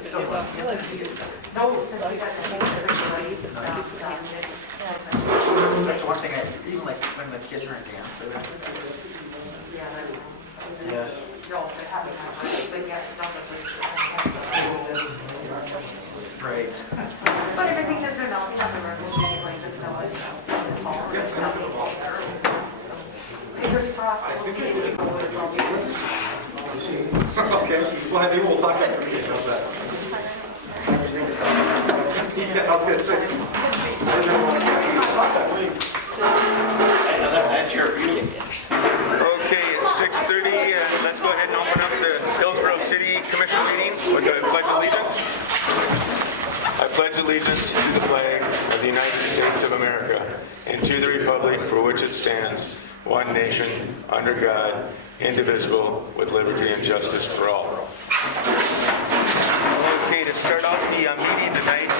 That's one thing, even like when the kids are in dance. Yes. Right. But everything that they're not on the record, like just know it. Fingers crossed, we'll see it before it's all good. Okay, well, maybe we'll talk after meeting, how's that? Yeah, I was gonna say. That's your opinion. Okay, it's 6:30, and let's go ahead and open up the Hillsborough City Commission meeting with the Pledge of Allegiance. I pledge allegiance to the flag of the United States of America and to the republic for which it stands, one nation, under God, indivisible, with liberty and justice for all. Okay, to start off the meeting tonight,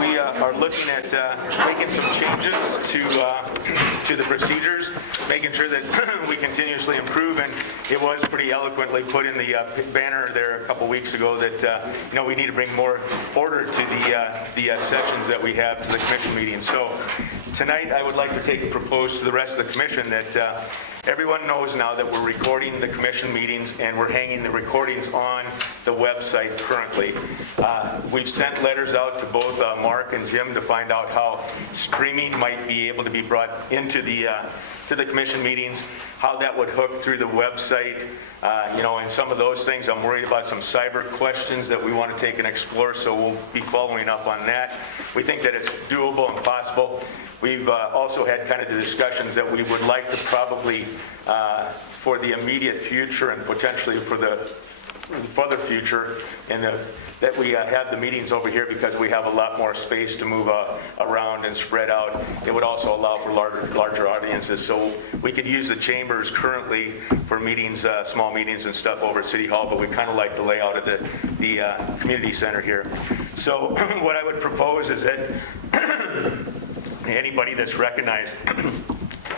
we are looking at making some changes to the procedures, making sure that we continuously improve. And it was pretty eloquently put in the banner there a couple weeks ago that we need to bring more order to the sessions that we have to the commission meetings. So tonight, I would like to propose to the rest of the commission that everyone knows now that we're recording the commission meetings and we're hanging the recordings on the website currently. We've sent letters out to both Mark and Jim to find out how streaming might be able to be brought into to the commission meetings, how that would hook through the website, and some of those things. I'm worried about some cyber questions that we want to take and explore, so we'll be following up on that. We think that it's doable and possible. We've also had kind of the discussions that we would like to probably, for the immediate future and potentially for the further future, that we have the meetings over here because we have a lot more space to move around and spread out. It would also allow for larger audiences. So we could use the chambers currently for meetings, small meetings and stuff over at City Hall, but we kind of like the layout of the community center here. So what I would propose is that anybody that's recognized,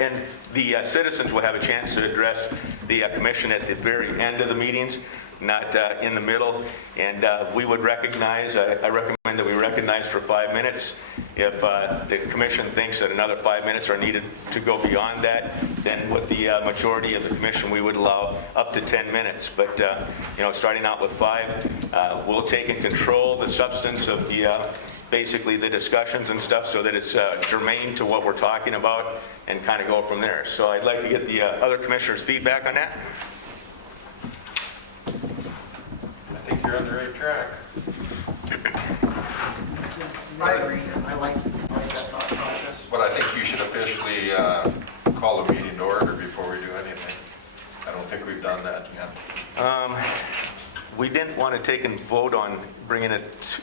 and the citizens will have a chance to address the commission at the very end of the meetings, not in the middle. And we would recognize, I recommend that we recognize for 5 minutes. If the commission thinks that another 5 minutes are needed to go beyond that, then with the majority of the commission, we would allow up to 10 minutes. But, starting out with 5, we'll take and control the substance of basically the discussions and stuff so that it's germane to what we're talking about and kind of go from there. So I'd like to get the other commissioners' feedback on that. I think you're on the right track. I agree. I like that thought process. But I think you should officially call the meeting to order before we do anything. I don't think we've done that yet. We didn't want to take and vote on bringing it,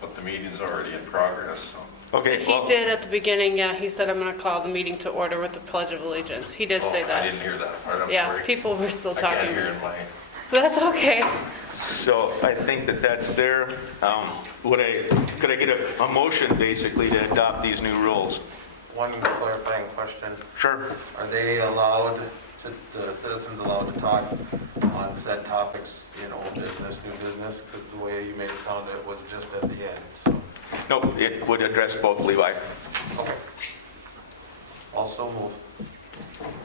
But the meeting's already in progress, so. okay. He did at the beginning, he said, I'm going to call the meeting to order with the Pledge of Allegiance. He did say I that. didn't hear that part, I'm Yeah, sorry. people were still I talking. can't hear in my... That's okay. So I think that's there. Could I get a motion basically to adopt these new rules? One clarifying question. Sure. Are they allowed, the citizens allowed to talk on said topics in old business, new business? Because the way you made it sound, it was just at the end. So. No, it would address both, Levi. Okay. Also move.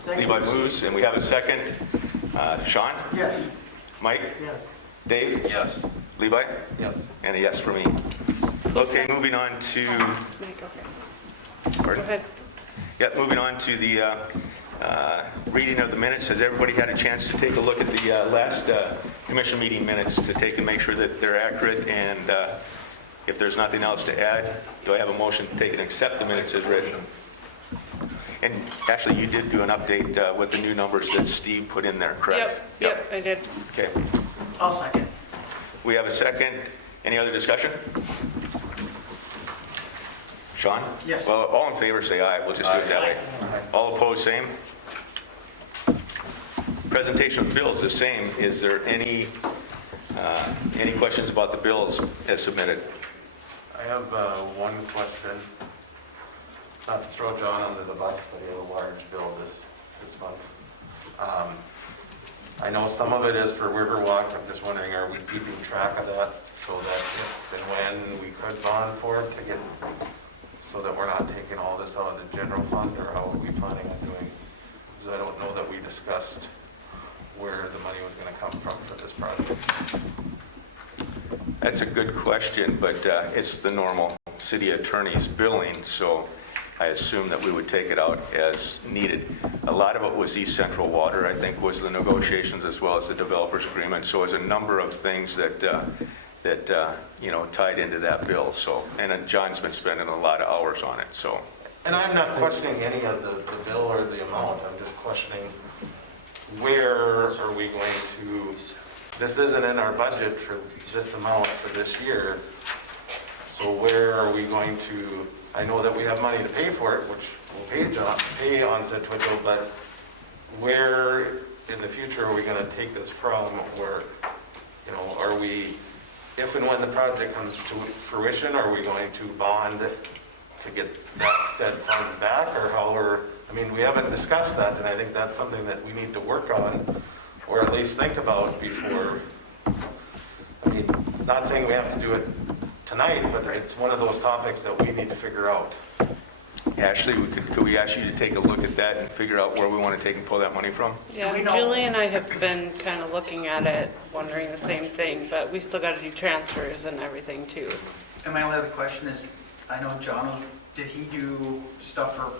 Levi moves, and we have a second. Sean? Yes. Mike? Yes. Dave? Yes. Levi? Yes. And a yes for me. Okay, moving on to... Mike, okay. Go ahead. Yeah, moving on to the reading of the minutes. Has everybody had a chance to take a look at the last commission meeting minutes to take and make sure that they're accurate? And if there's nothing else to add, do I have a motion to take and accept the minutes as written? And actually, you did do an update with the new numbers that Steve put in there, correct? Yep, I did. Okay. I'll second. We have a second. Any other discussion? Sean? Yes. Well, all in favor say aye. We'll just do it that way. All opposed, same. Presentation of bills, the same. Is there any questions about the bills as submitted? I have one question. Not to throw John under the bus, but he had a large bill this month. I know some of it is for Riverwalk. I'm just wondering, are we keeping track of that so that if and when we could bond for it to get, so that we're not taking all this out of the general fund, or how are we planning on doing? Because I don't know that we discussed where the money was going to come from for this project. That's a good question, but it's the normal city attorney's billing, so I assume that we would take it out as needed. A lot of it was East Central Water, I think, was the negotiations as well as the developer's agreement. So there's a number of things that tied into that bill. So, and John's been spending a lot of hours on it. So, And I'm not questioning any of the bill or the amount. I'm just questioning where are we going to, this isn't in our budget for this amount for this year. So where are we going to, I know that we have money to pay for it, which we'll pay on said Twitchell, but where in the future are we going to take this from? Where, are we, if and when the project comes to fruition, are we going to bond to get that said funds back, or we haven't discussed that, and I think that's something that we need to work on, or at least think about before. Not saying we have to do it tonight, but it's one of those topics that we need to figure out. Ashley, could we ask you to take a look at that and figure out where we want to take and pull that money from? Yeah, Julie and I have been kind of looking at it, wondering the same thing, but we still got to do transfers and everything too. And my only other question is, I know did he do stuff for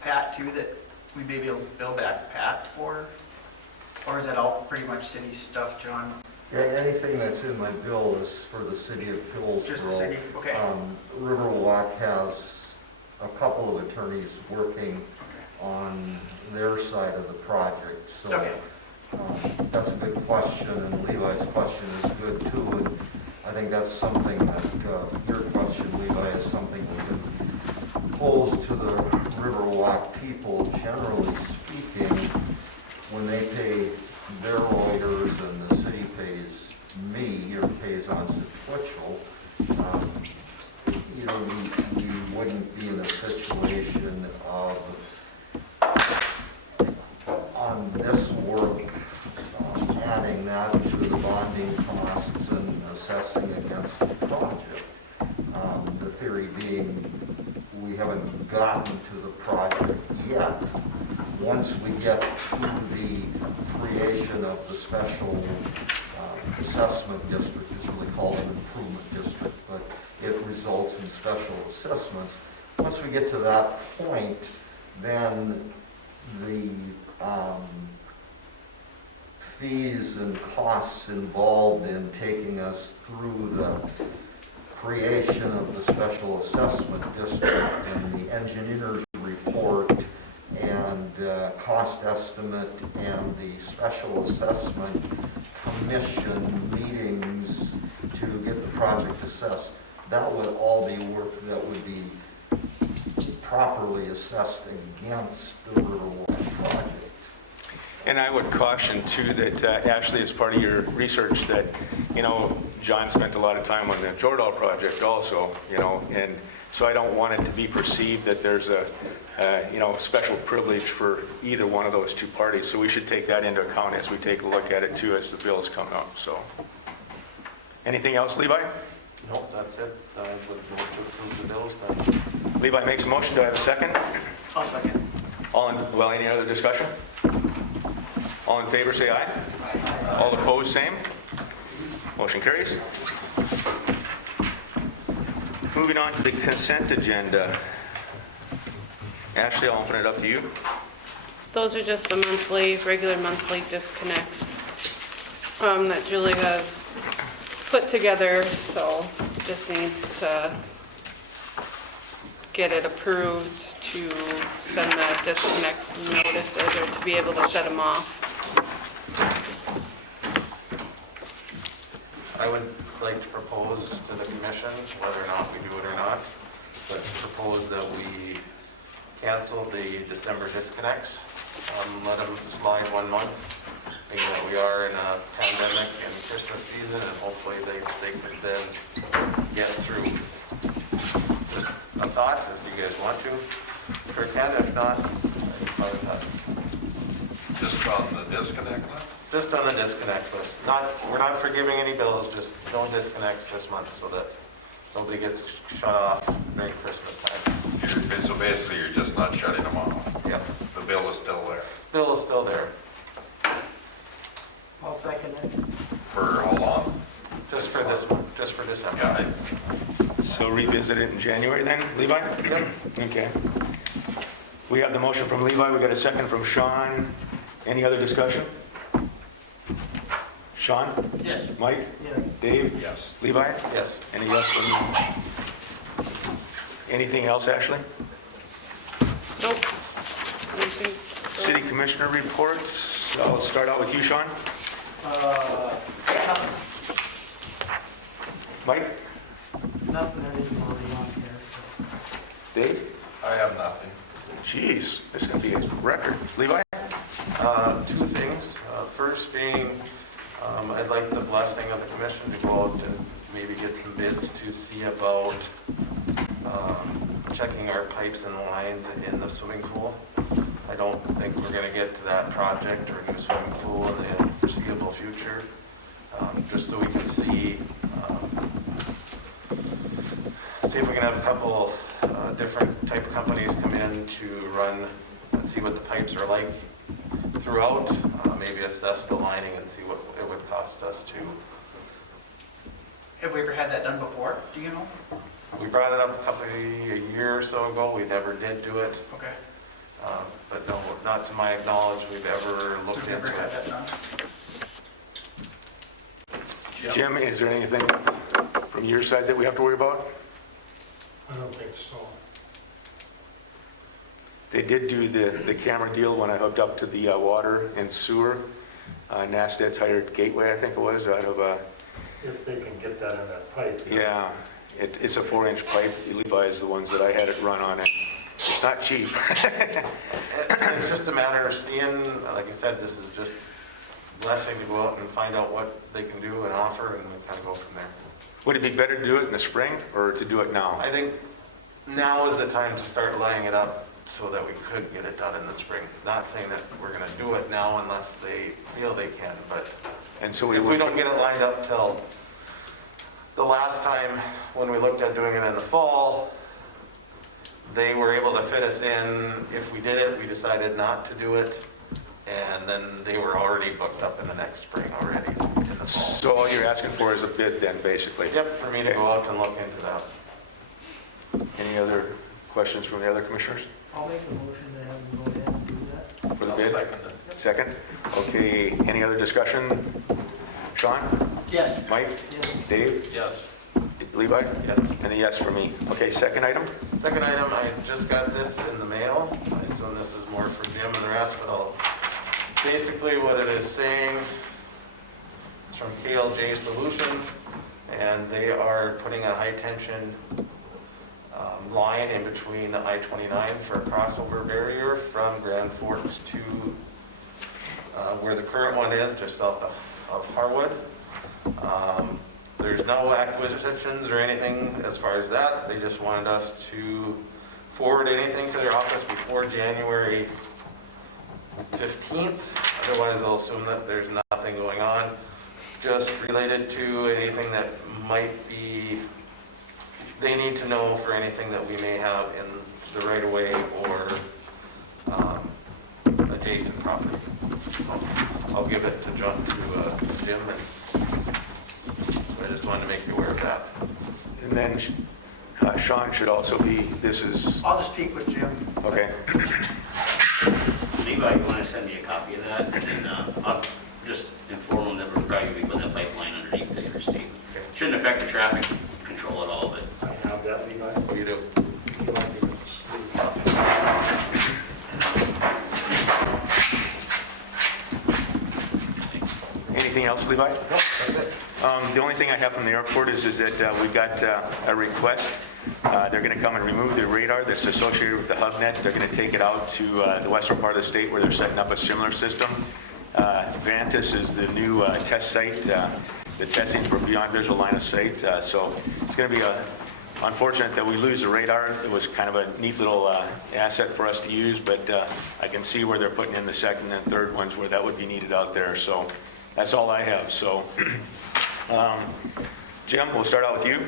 Pat too that we maybe will bill back Pat for? Or is that all pretty much city stuff, John? Yeah, anything that's in my bill is for the city of Hillsborough. Just the city, okay. Riverwalk has a couple of attorneys working on their side of the project, so Okay. That's a good question, and Levi's question is good too, and I think that's something that, your question, Levi, is something we can pose to the Riverwalk people. Generally speaking, when they pay their lawyers and the city pays me or pays on Twitchell, we wouldn't be in a situation of, on this work, adding that to the bonding costs and assessing against the project. The theory being, we haven't gotten to the project yet. Once we get to the creation of the special assessment district, it's really called an improvement district, but it results in special assessments. Once we get to that point, then the fees and costs involved in taking us through the creation of the special assessment district and the engineer's report and cost estimate and the special assessment commission meetings to get the project assessed, that would all be work that would be properly assessed against the Riverwalk project. And I would caution too that Ashley, as part of your research, that John spent a lot of time on the Jordan project also, and so I don't want it to be perceived that there's a special privilege for either one of those two parties. So we should take that into account as we take a look at it too as the bills come up. So, anything else, Levi? No, that's it. I would move to approve the bills then. Levi makes a motion. Do I have a second? I'll second. Any other discussion? All in favor, say aye. All opposed, same. Motion carries. Moving on to the consent agenda. Ashley, I'll open it up to you. Those are just the regular monthly disconnects that Julie has put together, so just needs to get it approved to send the disconnect notices or to be able to shut them off. I would like to propose to the commission, whether or not we do it or not, but propose that we cancel the December disconnects, let them slide 1 month, being that we are in a pandemic and Christmas season, and hopefully they could then get through. Just a thought, if you guys want to. Sure can, if not, I'm fine with that. just on the disconnect list? Just on the disconnect list. We're not forgiving any bills, just no disconnects this month so that nobody gets shut off during Christmas time. So basically, you're just not shutting them off? Yep. The bill is still there? Bill is still there, I'll second it. For how long? just for this one, just for December. Yeah, So revisit it in January then, Levi? Yep. Okay. We have the motion from Levi, we got a second from Sean. Any other discussion? Sean? Yes. Mike? Yes. Dave? yes. Levi? Yes. Any yes from you? Anything else, Ashley? Nope. Anything? City Commissioner reports. I'll start out with you, Sean. Nothing. Mike? Nothing that isn't already on here, so. Dave? I have nothing. Jeez, this is going to be a record. Levi? Two things. First being, I'd like the blessing of the commission to go out and maybe get some bids to see about checking our pipes and lines in the swimming pool. I don't think we're going to get to that project or new swimming pool in the foreseeable future. Just so we can see if we can have a couple different type of companies come in to run and see what the pipes are like throughout, maybe assess the lining and see what it would cost us to. Have we ever had that done before? Do you know? We brought it up a year or so ago. We never did do it, Okay. but no, not to my knowledge we've ever looked Have we ever into had it. that done? Jim, is there anything from your side that we have to worry about? I don't think so. They did do the camera deal when I hooked up to the water and sewer. Nasted's hired Gateway, I think it was, out of, If they can get that in that pipe. yeah, it's a 4-inch pipe. Levi is the ones that I had it run on, and it's not cheap. It's just a matter of seeing, like I said, this is just blessing to go out and find out what they can do and offer, and we kind of go from there. Would it be better to do it in the spring or to do it now? I think now is the time to start lining it up so that we could get it done in the spring. Not saying that we're going to do it now unless they feel they can, but And so if we don't get it lined up till the last time when we looked at doing it in the fall, they were able to fit us in. If we did it, we decided not to do it, and then they were already booked up in the next spring already in the fall. So all you're asking for is a bid then, basically? Yep, for me to go out and look into that. Any other questions from the other commissioners I'll make a motion to have them go ahead and do that. for the I'll bid? second it. Second? Okay, any other discussion? Sean? Yes. Mike? Yes. Dave? Yes. Levi? Yes. And a yes for me. Okay, second item? Second item, I just got this in the mail. I assume this is more for Jim and the rest, but basically what it is saying, it's from KLJ Solutions, and they are putting a high tension line in between the I-29 for a crossover barrier from Grand Forks to where the current one is, just south of Harwood. There's no acquisitions or anything as far as that. They just wanted us to forward anything to their office before January 15th. Otherwise, they'll assume that there's nothing going on. Just related to anything that might be, they need to know for anything that we may have in the right of way or adjacent property. I'll give it to Jim, and I just wanted to make you aware of that. And then Sean should also be, this is, I'll just speak with Jim. okay. Levi, you want to send me a copy of that, and then I'll just inform them that we're probably going to be putting a pipeline underneath the interstate. Shouldn't affect the traffic control at all, but I have that, Levi. What do you do? You want to Anything else, Levi? Nope, that's it. The only thing I have from the airport is that we got a request. They're going to come and remove the radar that's associated with the hub net. They're going to take it out to the western part of the state where they're setting up a similar system. Vantis is the new test site. The testing for beyond visual line of sight. So it's going to be unfortunate that we lose the radar. It was kind of a neat little asset for us to use, but I can see where they're putting in the second and third ones where that would be needed out there. So that's all I have. So, Jim, we'll start out with you.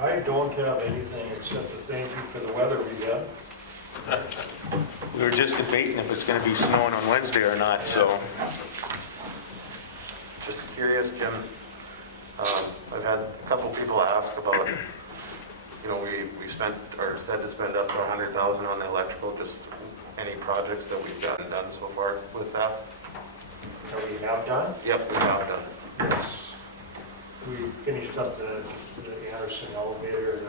I don't have anything except to thank you for the weather we had. We were just debating if it's going to be snowing on Wednesday or not, so. Just curious, Jim, I've had a couple people ask about, we spent, or said to spend up to 100,000 on the electrical, just any projects that we've done so far with that? That we have done. Yep, we have done. Yes. We finished up the Anderson elevator,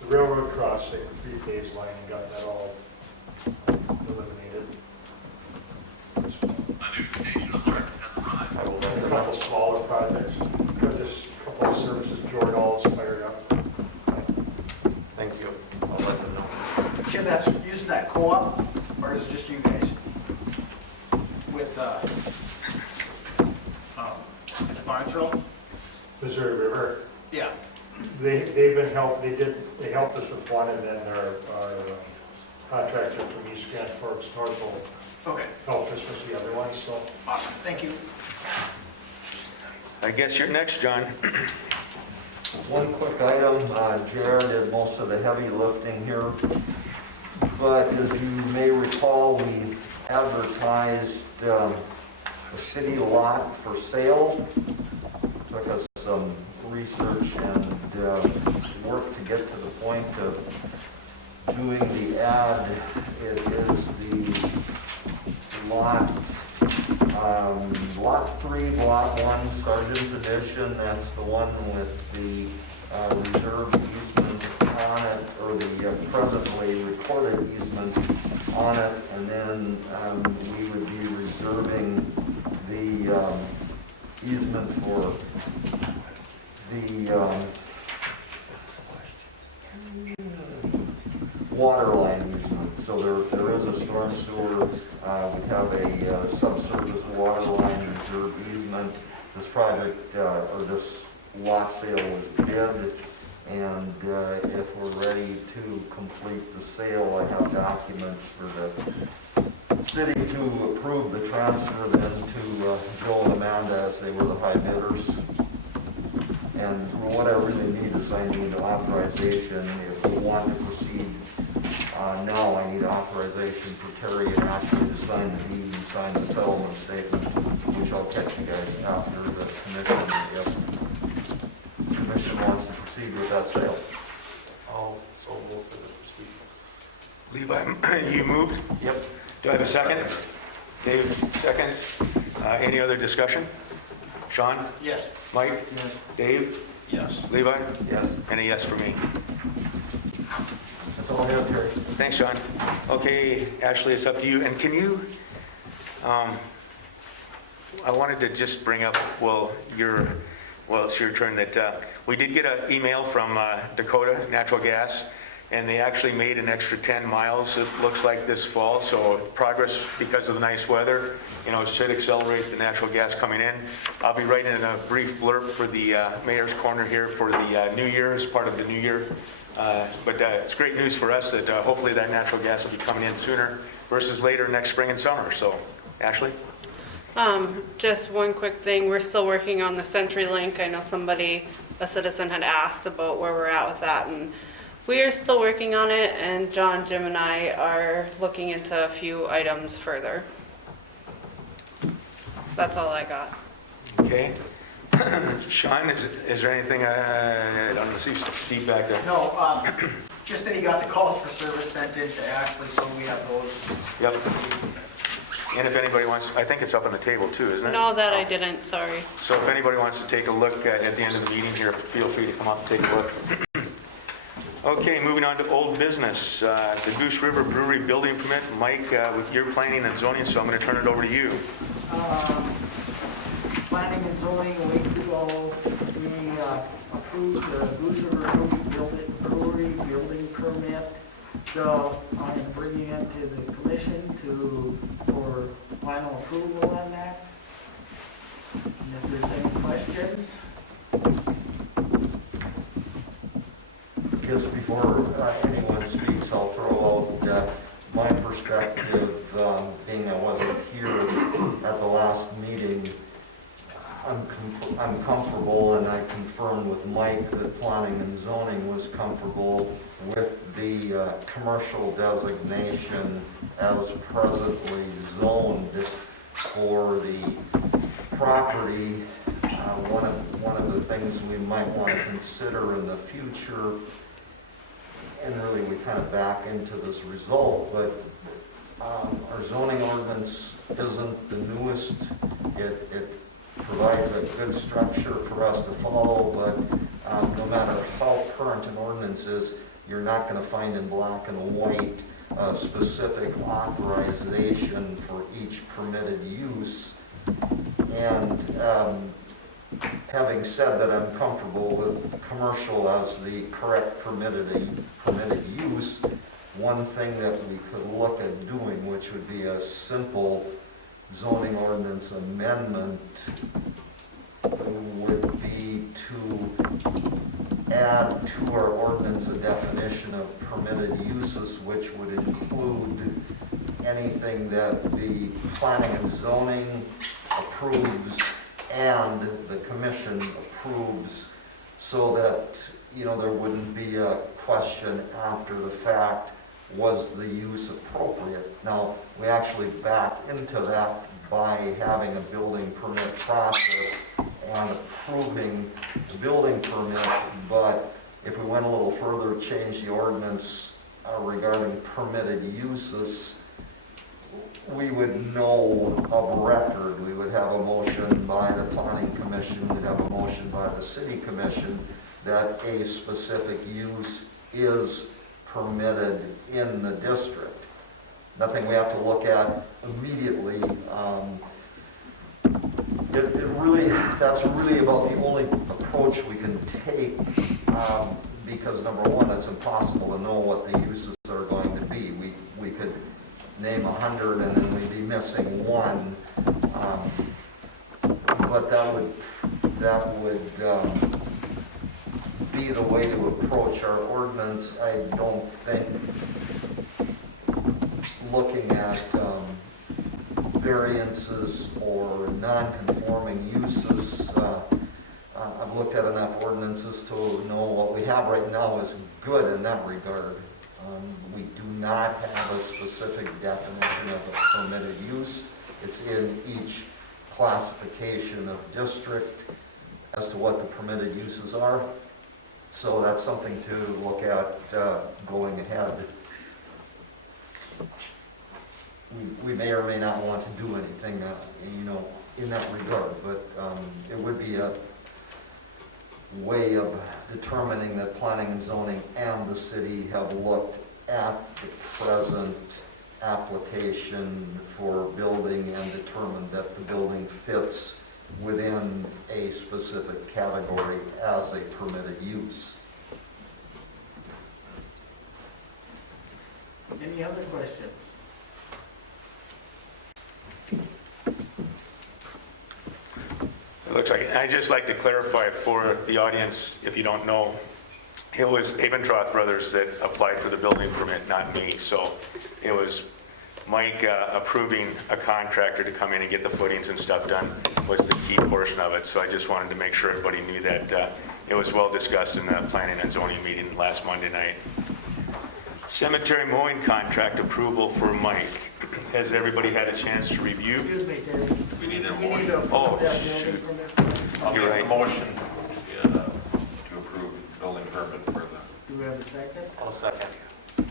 the railroad crossing, 3-phase line, and got that all eliminated. I will let And you a know. couple smaller projects, got this couple of services, Jordan's fired up. Thank you. I'll let them know. Jim, that's using that co-op, or is it just you guys? With, is it Barnesville? Missouri River, Yeah. they've been they helped us with one, and then our contractor from East Grand Forks, Northville, Okay, helped us with the other one, so. awesome, thank you. I guess you're next, John. One quick item, Jared did most of the heavy lifting here, but as you may recall, we advertised a city lot for sale. Took us some research and work to get to the point of doing the ad. It is the lot 3, Lot 1, Sergeant's Edition. That's the one with the reserved easement on it, or the presently recorded easement on it. And then we would be reserving the easement for the water line easement. So there is a storm sewer. We have a subsurface water line reserve easement. This project, or this lot sale was bid, and if we're ready to complete the sale, I have documents for the city to approve the transfer then to Joe and Amanda, as they were the high bidders. And what I really need is I need authorization. If we want to proceed now, I need authorization for Terry and Ashley to sign the deed and sign the settlement statement, which I'll catch you guys after the commission, if the commission wants to proceed with that sale. I'll move for the proceed. Levi, you moved? Yep. Do I have a second? Dave, seconds. Any other discussion? Sean? Yes. Mike? Dave? Yes. Levi? Yes. And a yes for me. That's all I have, Terry. Thanks, Sean. Okay, Ashley, it's up to you. And can you, I wanted to just bring up, it's your turn, that we did get an email from Dakota Natural Gas, and they actually made an extra 10 miles, it looks like, this fall. So progress, because of the nice weather, should accelerate the natural gas coming in. I'll be writing a brief blurb for the Mayor's Corner here for the new year, as part of the new year. But it's great news for us that hopefully that natural gas will be coming in sooner versus later next spring and summer. So, Ashley? Just one quick thing, we're still working on the CenturyLink. I know a citizen had asked about where we're at with that, and we are still working on it, and John, Jim, and I are looking into a few items further. That's all I got. Okay. Sean, is there anything, I don't see Steve back there? No, just that he got the calls for service sent in to Ashley, so we have those. Yep. And if anybody wants, I think it's up on the table too, isn't it? No, that I didn't, sorry. So if anybody wants to take a look at the end of the meeting here, feel free to come up and take a look. Okay, moving on to old business. The Goose River Brewery building permit. Mike, with your planning and zoning, so I'm going to turn it over to you. Planning and zoning, a week ago, we approved the Goose River Brewery building permit. So I'm bringing it to the commission for final approval on that. And if there's any questions. I'm comfortable, and I confirmed with Mike that planning and zoning was comfortable with the commercial designation as presently zoned for the property. One of the things we might want to consider in the future, and really we kind of back into this result, but our zoning ordinance isn't the newest. It provides a good structure for us to follow, but no matter how current an ordinance is, you're not going to find in black and white specific authorization for each permitted use. And having said that, I'm comfortable with commercial as the correct permitted use. One thing that we could look at doing, which would be a simple zoning ordinance amendment, would be to add to our ordinance a definition of permitted uses, which would include anything that the planning and zoning approves and the commission approves, so that, you know, there wouldn't be a question after the fact, was the use appropriate? Now, we actually back into that by having a building permit process and approving the building permit, but if we went a little further, change the ordinance regarding permitted uses, we would know of record. We would have a motion by the planning commission, we'd have a motion by the city commission that a specific use is permitted in the district. Nothing we have to look at immediately. That's really about the only approach we can take, because number one, it's impossible to know what the uses are going to be. We could name 100 and then we'd be missing one, but that would be the way to approach our ordinance. I don't think looking at variances or non-conforming uses, I've looked at enough ordinances to know what we have right now is good in that regard. We do not have a specific definition of a permitted use. It's in each classification of district as to what the permitted uses are. So that's something to look at going ahead. We may or may not want to do anything, in that regard, but it would be a way of determining that planning and zoning and the city have looked at the present application for building and determined that the building fits within a specific category as a permitted use. Any other questions? It looks like, I'd just like to clarify for the audience, if you don't know, it was Abentroth Brothers that applied for the building permit, not me. So it was Mike approving a contractor to come in and get the footings and stuff done was the key portion of it. So I just wanted to make sure everybody knew that it was well discussed in the planning and zoning meeting last Monday night. Cemetery mowing contract approval for Mike. Has everybody had a chance to review? Excuse me, Terry. We need a We need motion. to approve Oh, that building shoot. permit. I'll You're make right. the motion to approve building permit for the. Do we have a second? I'll second.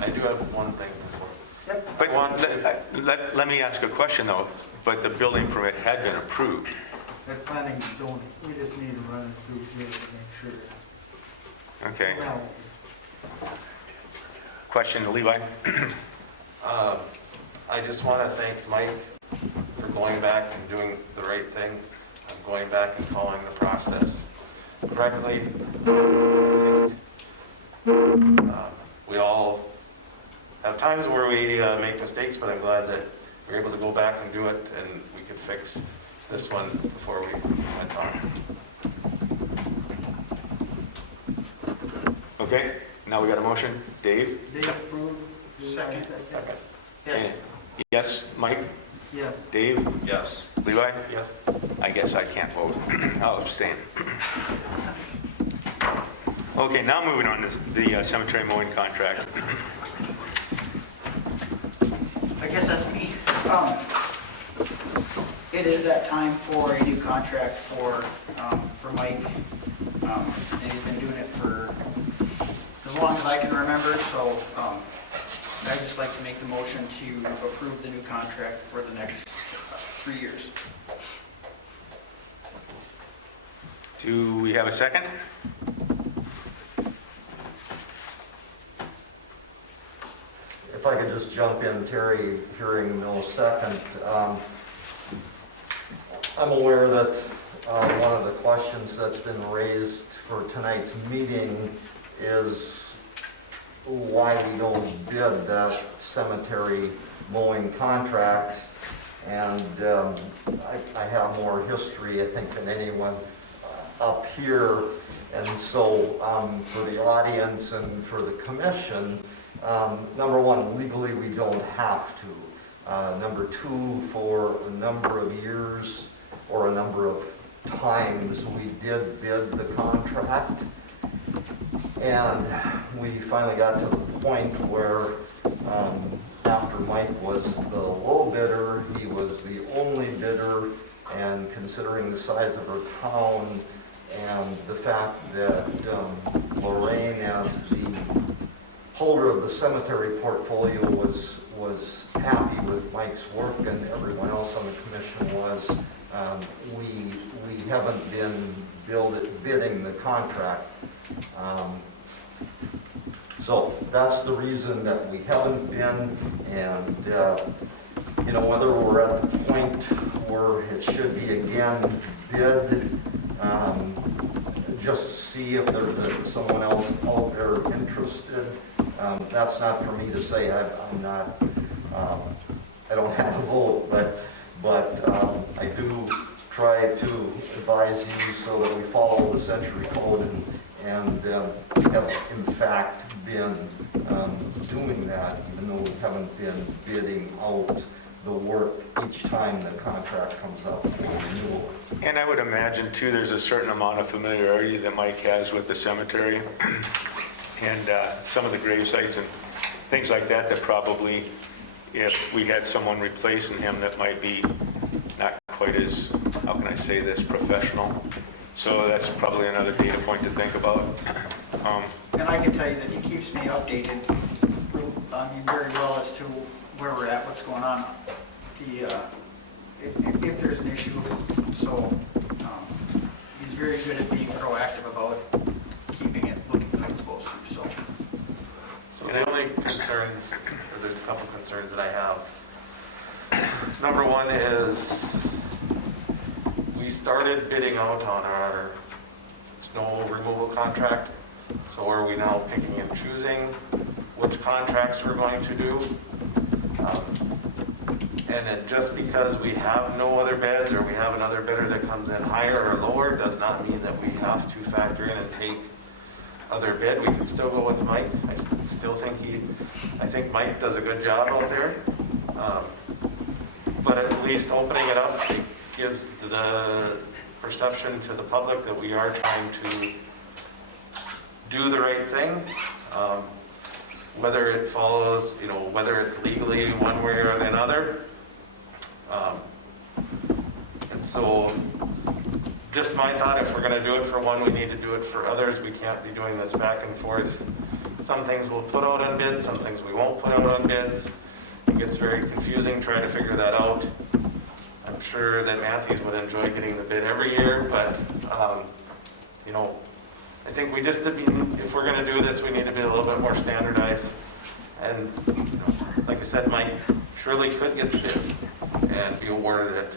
I do have one thing before. Yep. But let me ask a question though. But the building permit had been approved. They're planning and zoning. We just need to run it through here to make sure. Okay. Well, Question to Levi? I just want to thank Mike for going back and doing the right thing, and going back and following the process correctly. We all have times where we make mistakes, but I'm glad that we're able to go back and do it, and we could fix this one before we went on. Okay, now we got a motion. Dave? They approved. Do we have a Second. second? Yes. Yes, Mike? Yes. Dave? Yes. Levi? Yes. I guess I can't vote. I'll abstain. Okay, now moving on to the cemetery mowing contract. I guess that's me. It is that time for a new contract for Mike. And he's been doing it for as long as I can remember, so I'd just like to make the motion to approve the new contract for the next 3 years. Do we have a second? If I could just jump in, Terry, hearing no second. I'm aware that one of the questions that's been raised for tonight's meeting is why we don't bid that cemetery mowing contract. And I have more history, I think, than anyone up here. And so for the audience and for the commission, number one, legally we don't have to. Number two, for a number of years or a number of times, we did bid the contract. And we finally got to the point where after Mike was the low bidder, he was the only bidder, and considering the size of our town and the fact that Lorraine, as the holder of the cemetery portfolio, was happy with Mike's work and everyone else on the commission was, we haven't been bidding the contract. So that's the reason that we haven't been, and whether we're at the point where it should be again bid, just to see if there's someone else out there interested. That's not for me to say. I'm not. I don't have a vote, but I do try to advise you so that we follow the century code and have in fact been doing that, even though we haven't been bidding out the work each time the contract comes up for renewal. And I would imagine too, there's a certain amount of familiarity that Mike has with the cemetery and some of the grave sites and things like that, that probably, if we had someone replacing him that might be not quite as, how can I say this, professional. So that's probably another data point to think about. And I can tell you that he keeps me updated very well as to where we're at, what's going on, if there's an issue. So he's very good at being proactive about keeping it looking like it's supposed to. So the only concerns, or there's a couple concerns that I have. Number one is we started bidding out on our snow removal contract. So are we now picking and choosing which contracts we're going to do? And then just because we have no other bids or we have another bidder that comes in higher or lower does not mean that we have to factor in and take other bid. We can still go with Mike. I think Mike does a good job out there. But at least opening it up, it gives the perception to the public that we are trying to do the right thing. Whether it follows, whether it's legally one way or another. And so just my thought, if we're going to do it for one, we need to do it for others. We can't be doing this back and forth. Some things we'll put out on bids, some things we won't put out on bids. It gets very confusing trying to figure that out. I'm sure that Matthews would enjoy getting the bid every year, but I think we just, if we're going to do this, we need to be a little bit more standardized. And like I said, Mike surely could get bid and be awarded it.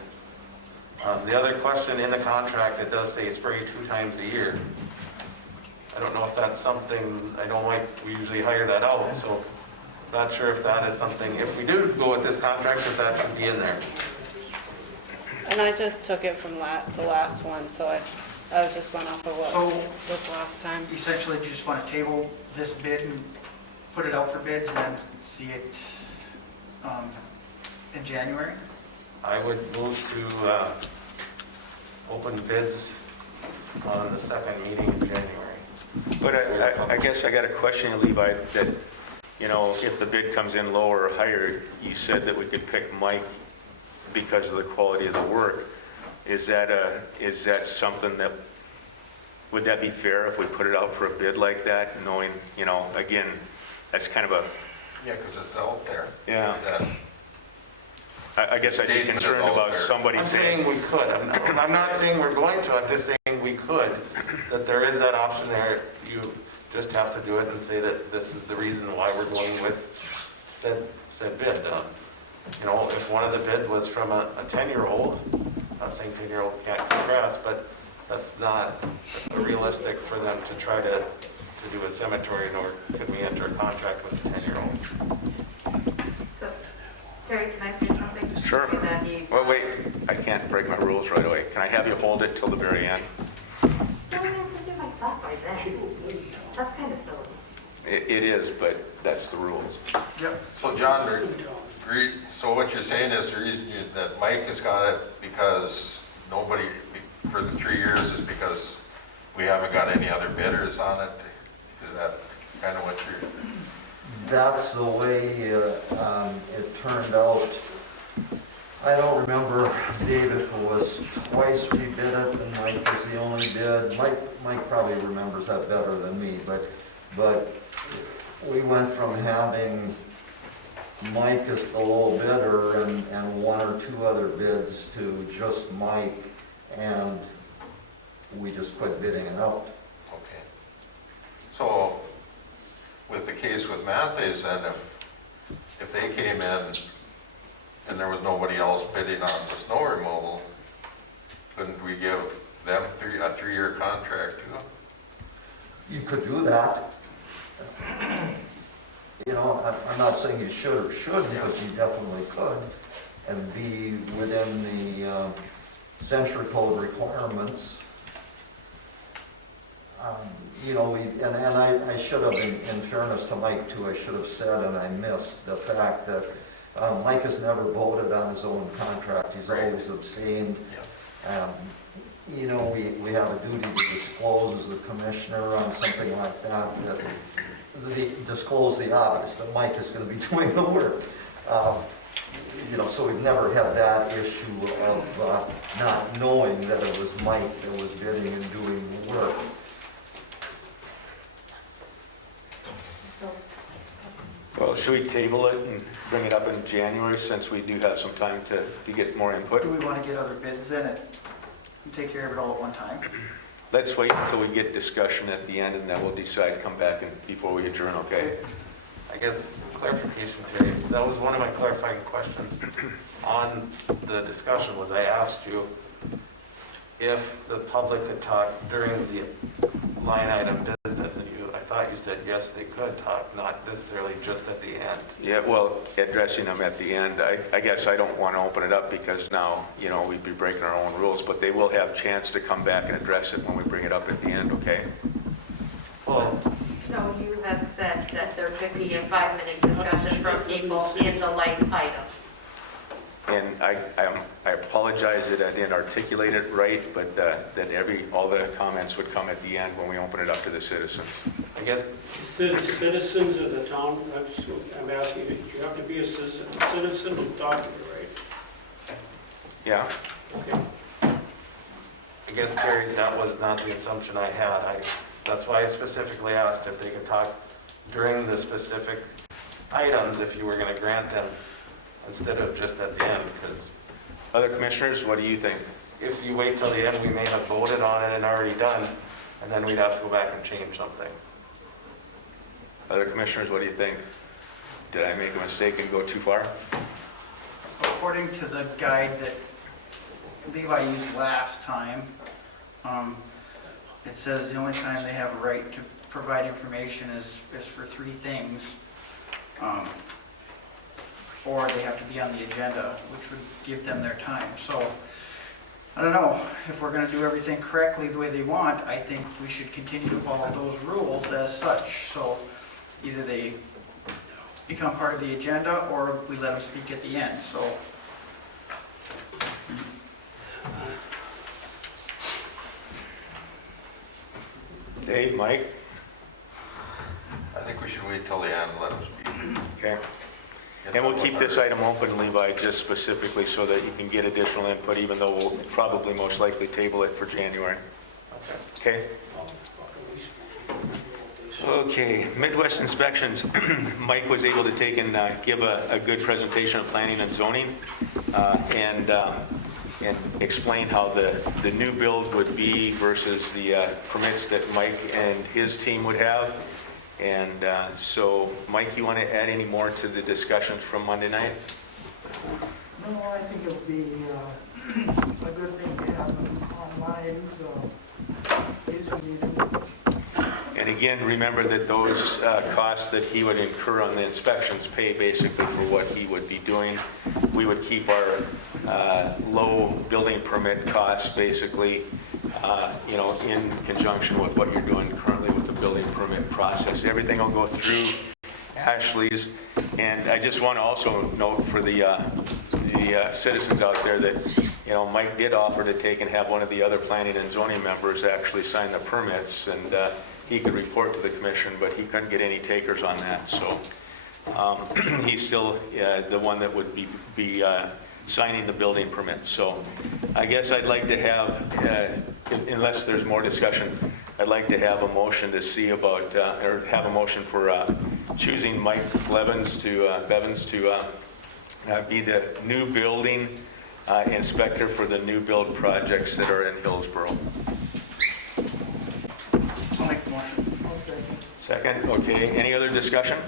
The other question in the contract, it does say spray 2 times a year. I don't know if that's something, we usually hire that out, so I'm not sure if that is something, if we do go with this contract, if that should be in there. And I just took it from the last one, so I was just went off of what was last time. Essentially, you just want to table this bid and put it out for bids and then see it in January? I would move to open bids on the second meeting in January. But I guess I got a question, Levi, that, you know, if the bid comes in lower or higher, you said that we could pick Mike because of the quality of the work. Is that something that, would that be fair if we put it out for a bid like that, knowing, you know, again, that's kind of a, Yeah, because it's out there. Yeah. That- I guess I'd be Statement is concerned out about there. somebody I'm saying, saying we could. I'm not saying we're going to. I'm just saying we could. That there is that option there. You just have to do it and say that this is the reason why we're going with said bid. You know, if one of the bids was from a 10-year-old, I'm not saying 10-year-olds can't cut grass, but that's not realistic for them to try to do a cemetery, nor could we enter a contract with a 10-year-old. So, Terry, can I say something? Sure. That you- well, wait, I can't break my rules right away. Can I have you hold it till the very end? No, I have to do my thought by then. That's kind of silly. It is, but that's the rules. Yep. So John, so what you're saying is the reason that Mike has got it because nobody, for the 3 years, is because we haven't got any other bidders on it? Is that kind of what you're? That's the way it turned out. I don't remember, Dave, if it was twice we bid it and Mike was the only bid. Mike probably remembers that better than me, but we went from having Mike as the low bidder and one or two other bids to just Mike, and we just quit bidding it out. Okay. So with the case with Matthews, then if they came in and there was nobody else bidding on the snow removal, couldn't we give them a 3-year contract too? You could do that. You know, I'm not saying you should or shouldn't, but you definitely could, and be within the Century Code requirements. You know, and I should have, in fairness to Mike too, I should have said, and I missed the fact that Mike has never voted on his own contract. He's always abstained. You know, we have a duty to disclose the commissioner on something like that, disclose the obvious, that Mike is going to be doing the work. You know, so we've never had that issue of not knowing that it was Mike that was bidding and doing the work. Well, should we table it and bring it up in January since we do have some time to get more input? Do we want to get other bids in it and take care of it all at one time? Let's wait until we get discussion at the end and then we'll decide, come back and before we adjourn, okay? I guess clarification, Terry, that was one of my clarifying questions on the discussion. Was I asked you if the public could talk during the line item business, and I thought you said yes, they could talk, not necessarily just at the end. Yeah, well, addressing them at the end, I guess I don't want to open it up because now, you know, we'd be breaking our own rules, but they will have a chance to come back and address it when we bring it up at the end, okay? Well, No, you had said that there could be a 5-minute discussion from people in the line items. And I apologize that I didn't articulate it right, but that all the comments would come at the end when we open it up to the citizens. I guess, Citizens of the town, I'm asking you, you have to be a citizen to talk to me, right? Yeah? Okay. I guess, Terry, that was not the assumption I had. That's why I specifically asked if they could talk during the specific items, if you were going to grant them, instead of just at the end, because Other commissioners, what do you think? if you wait till the end, we may have voted on it and already done, and then we'd have to go back and change something. Other commissioners, what do you think? Did I make a mistake and go too far? According to the guide that Levi used last time, it says the only time they have a right to provide information is for 3 things. Or they have to be on the agenda, which would give them their time. So, I don't know, if we're going to do everything correctly the way they want, I think we should continue to follow those rules as such. So, either they become part of the agenda or we let them speak at the end. So, Dave, Mike? I think we should wait till the end, let them speak. Okay. Get And we'll them keep with this our- item open, Levi, just specifically so that you can get additional input, even though we'll probably most likely table it for January. Okay? Okay, Midwest Inspections. Mike was able to take and give a good presentation of planning and zoning and explain how the new build would be versus the permits that Mike and his team would have. And so, Mike, you want to add any more to the discussions from Monday night? No, I think it would be a good thing to have them online, so these are needed. And again, remember that those costs that he would incur on the inspections pay basically for what he would be doing. We would keep our low building permit costs basically, in conjunction with what you're doing currently with the building permit process. Everything will go through Ashley's. And I just want to also note for the citizens out there that, Mike did offer to take and have one of the other planning and zoning members actually sign the permits, and he could report to the commission, but he couldn't get any takers on that. So he's still the one that would be signing the building permit. So I guess I'd like to have, unless there's more discussion, I'd like to have a motion to see about, or have a motion for choosing Mike Bevins to be the new building inspector for the new build projects that are in Hillsborough. I'll make the motion. I'll second. Second, okay. Any other discussion?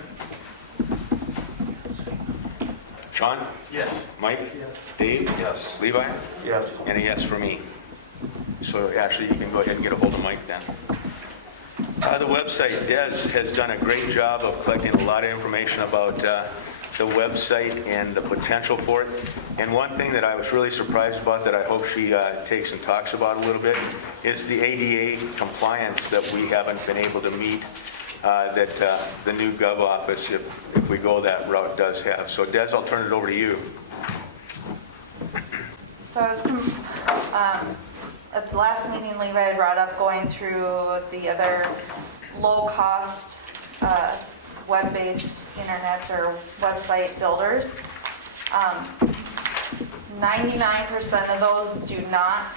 Sean? Yes. Mike? Yes. Dave? Yes. Levi? Yes. And a yes for me. So Ashley, you can go ahead and get a hold of Mike then. The website, Des has done a great job of collecting a lot of information about the website and the potential for it. And one thing that I was really surprised about that I hope she takes and talks about a little bit is the ADA compliance that we haven't been able to meet that the new Gov office, if we go that route, does have. So Des, I'll turn it over to you. So I was, at the last meeting, Levi brought up going through the other low-cost web-based internet or website builders. 99% of those do not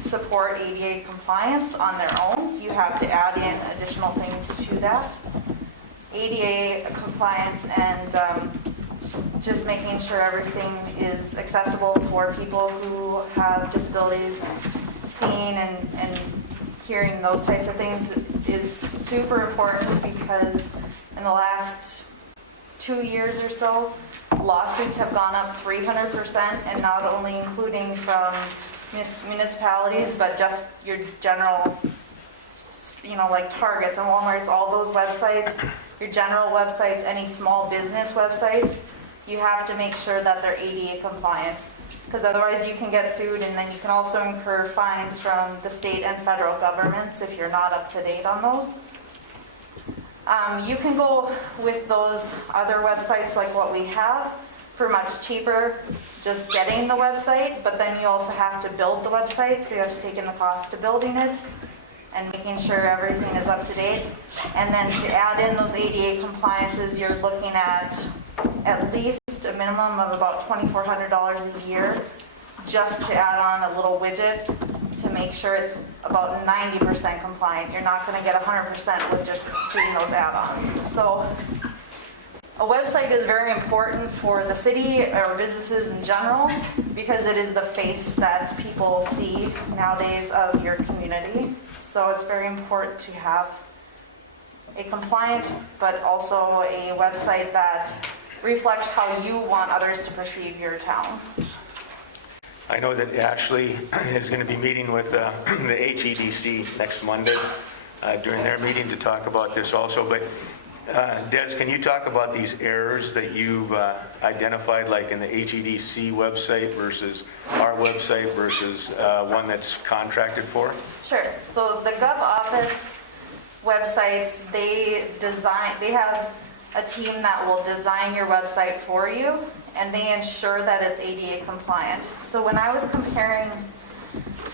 support ADA compliance on their own. You have to add in additional things to that. ADA compliance and just making sure everything is accessible for people who have disabilities, seeing and hearing those types of things is super important, because in the last 2 years or so, lawsuits have gone up 300%, and not only including from municipalities, but just your general, like Targets and Walmart's, all those websites, your general websites, any small business websites, you have to make sure that they're ADA compliant, because otherwise you can get sued, and then you can also incur fines from the state and federal governments if you're not up to date on those. You can go with those other websites like what we have for much cheaper, just getting the website, but then you also have to build the website, so you have to take in the cost of building it and making sure everything is up to date. And then to add in those ADA compliances, you're looking at least a minimum of about $2,400 a year just to add on a little widget to make sure it's about 90% compliant. You're not going to get 100% with just doing those add-ons. So a website is very important for the city or businesses in general, because it is the face that people see nowadays of your community. So it's very important to have a compliant, but also a website that reflects how you want others to perceive your town. I know that Ashley is going to be meeting with the HEDC next Monday during their meeting to talk about this also. But Des, can you talk about these errors that you've identified, like in the HEDC website versus our website versus one that's contracted for? Sure. So the Gov office websites, they have a team that will design your website for you, and they ensure that it's ADA compliant. So when I was comparing,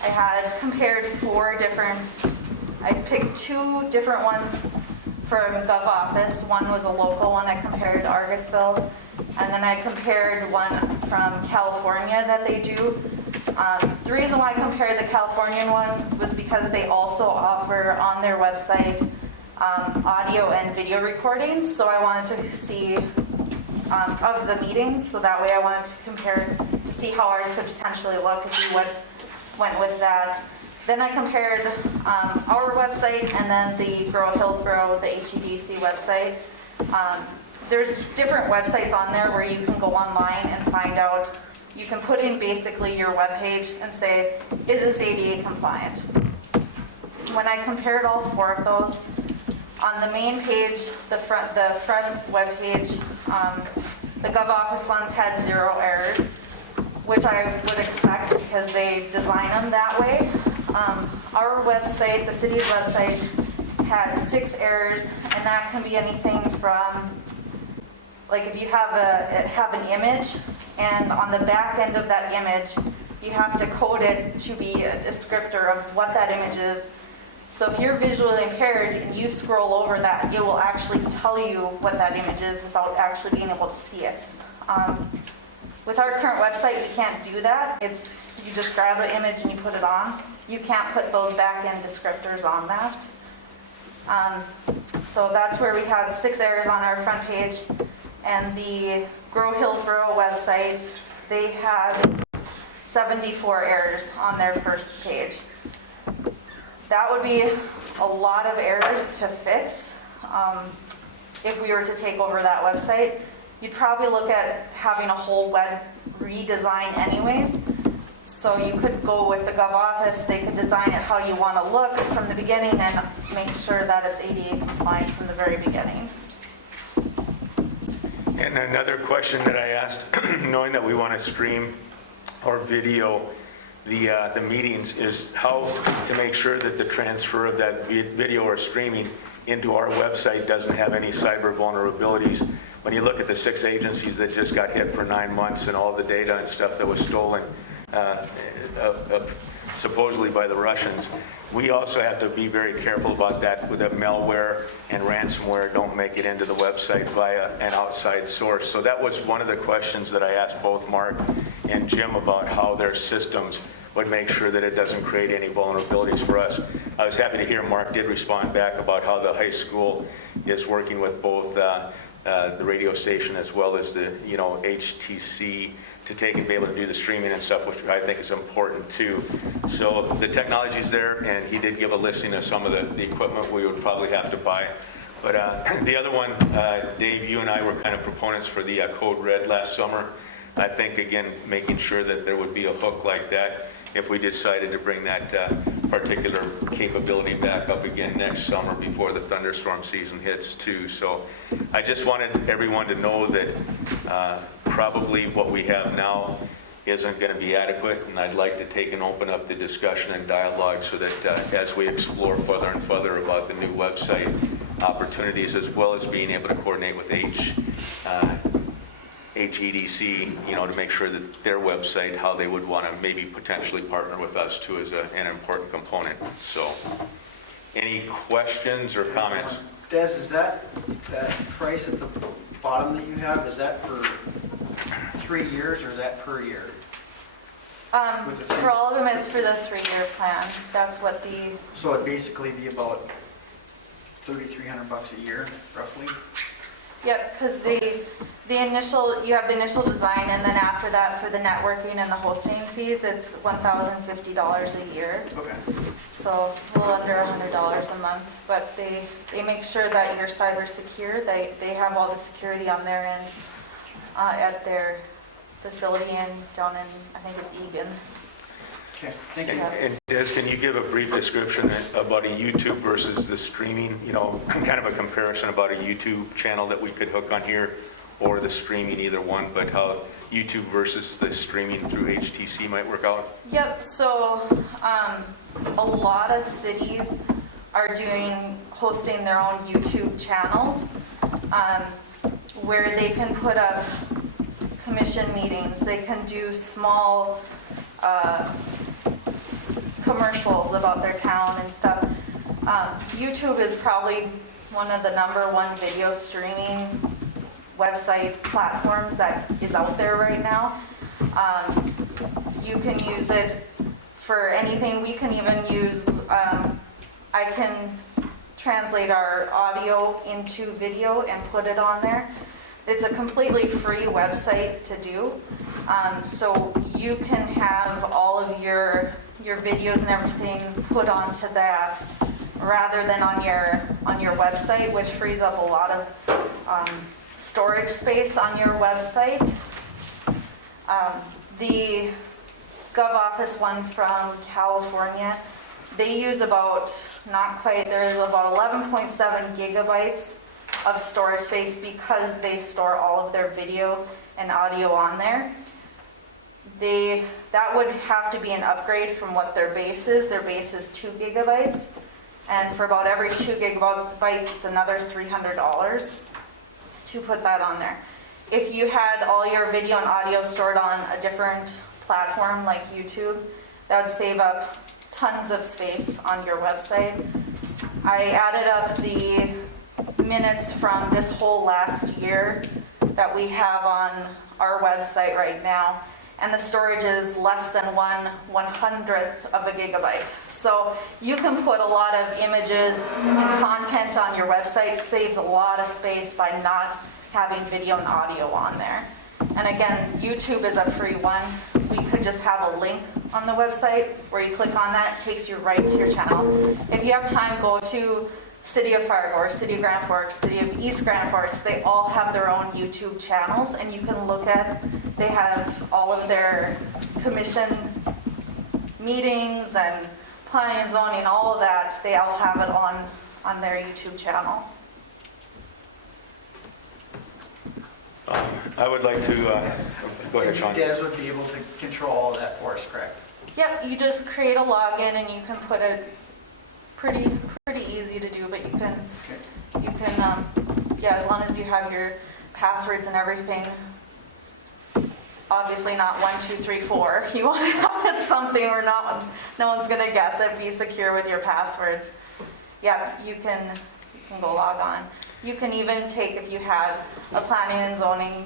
I had compared I picked 2 different ones from Gov Office. One was a local one, I compared Argusville, and then I compared one from California that they do. The reason why I compared the Californian one was because they also offer on their website audio and video recordings, so I wanted to see of the meetings, so that way I wanted to compare to see how ours could potentially look if we went with that. Then I compared our website and then the Grow Hillsborough, the HEDC website. There's different websites on there where you can go online and find out. You can put in basically your webpage and say, is this ADA compliant? When I compared all 4 of those, on the main page, the front web page, the Gov Office ones had 0 errors, which I would expect because they design them that way. Our website, the city's website, had 6 errors, and that can be anything from, like if you have an image, and on the back end of that image, you have to code it to be a descriptor of what that image is. So if you're visually impaired and you scroll over that, it will actually tell you what that image is without actually being able to see it. With our current website, we can't do that. You just grab an image and you put it on. You can't put those back-end descriptors on that. So that's where we had 6 errors on our front page. And the Grow Hillsborough website, they had 74 errors on their first page. That would be a lot of errors to fix if we were to take over that website. You'd probably look at having a whole web redesign anyways. So you could go with the Gov Office, they could design it how you want to look from the beginning and make sure that it's ADA compliant from the very beginning. And another question that I asked, knowing that we want to stream or video the meetings, is how to make sure that the transfer of that video or streaming into our website doesn't have any cyber vulnerabilities. When you look at the 6 agencies that just got hit for 9 months and all the data and stuff that was stolen, supposedly by the Russians, we also have to be very careful about that with the malware and ransomware don't make it into the website via an outside source. So that was one of the questions that I asked both Mark and Jim about how their systems would make sure that it doesn't create any vulnerabilities for us. I was happy to hear Mark did respond back about how the high school is working with both the radio station as well as the HTC to take and be able to do the streaming and stuff, which I think is important too. So the technology's there, and he did give a listing of some of the equipment we would probably have to buy. But the other one, Dave, you and I were kind of proponents for the Code Red last summer. I think, again, making sure that there would be a hook like that if we decided to bring that particular capability back up again next summer before the thunderstorm season hits too. So I just wanted everyone to know that probably what we have now isn't going to be adequate, and I'd like to take and open up the discussion and dialogue so that as we explore further and further about the new website opportunities, as well as being able to coordinate with HEDC, to make sure that their website, how they would want to maybe potentially partner with us too is an important component. So any questions or comments? Des, is that price at the bottom that you have, is that for 3 years or is that per year? For all of them, it's for the 3-year plan. That's what the... So it'd basically be about $3,300 a year, roughly? Yep, because you have the initial design, and then after that, for the networking and the hosting fees, it's $1,050 a year. Okay. So a little under $100 a month, but they make sure that you're cyber secure. They have all the security on their end at their facility down in, I think it's Egan. Okay, thank you. And Des, can you give a brief description about a YouTube versus the streaming, kind of a comparison about a YouTube channel that we could hook on here, or the streaming, either one, but how YouTube versus the streaming through HTC might work out? Yep, so a lot of cities are hosting their own YouTube channels where they can put up commission meetings. They can do small commercials about their town and stuff. YouTube is probably one of the #1 video streaming website platforms that is out there right now. You can use it for anything. We can even use, I can translate our audio into video and put it on there. It's a completely free website to do. So you can have all of your videos and everything put onto that rather than on your website, which frees up a lot of storage space on your website. The GovOffice one from California, they use about, not quite, there's about 11.7 gigabytes of storage space because they store all of their video and audio on there. That would have to be an upgrade from what their base is. Their base is 2 gigabytes. And for about every 2 gigabytes, it's another $300 to put that on there. If you had all your video and audio stored on a different platform like YouTube, that would save up tons of space on your website. I added up the minutes from this whole last year that we have on our website right now, and the storage is less than 1/100th of a gigabyte. So you can put a lot of images and content on your website. Saves a lot of space by not having video and audio on there. And again, YouTube is a free one. We could just have a link on the website where you click on that, it takes you right to your channel. If you have time, go to City of Fargo or City of Grand Forks, City of East Grand Forks. They all have their own YouTube channels, and you can look at, they have all of their commission meetings and planning and zoning, all of that. They all have it on their YouTube channel. I would like to, go ahead, Sean. Des would be able to control all of that for us, correct? Yep, you just create a login and you can put it pretty easy to do, but you can, yeah, as long as you have your passwords and everything. Obviously not 1, 2, 3, 4. You want to have it something where no one's gonna guess it. Be secure with your passwords. Yeah, you can go log on. You can even take, if you had a planning and zoning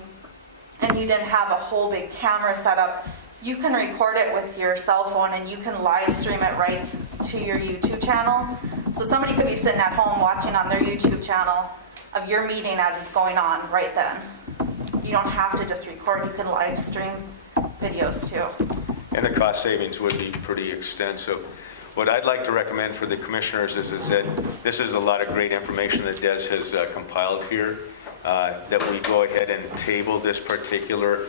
and you didn't have a whole big camera set up, you can record it with your cell phone and you can live stream it right to your YouTube channel. So somebody could be sitting at home watching on their YouTube channel of your meeting as it's going on right then. You don't have to just record, you can live stream videos too. And the cost savings would be pretty extensive. What I'd like to recommend for the commissioners is that this is a lot of great information that Des has compiled here, that we go ahead and table this particular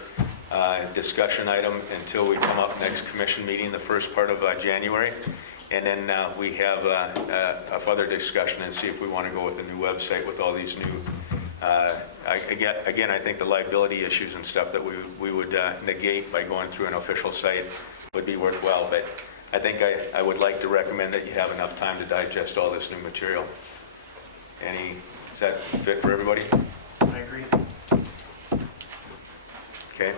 discussion item until we come up next commission meeting, the first part of January. And then we have a further discussion and see if we want to go with a new website with all these new, again, I think the liability issues and stuff that we would negate by going through an official site would be worthwhile. But I think I would like to recommend that you have enough time to digest all this new material. Does that fit for everybody? I agree. Okay.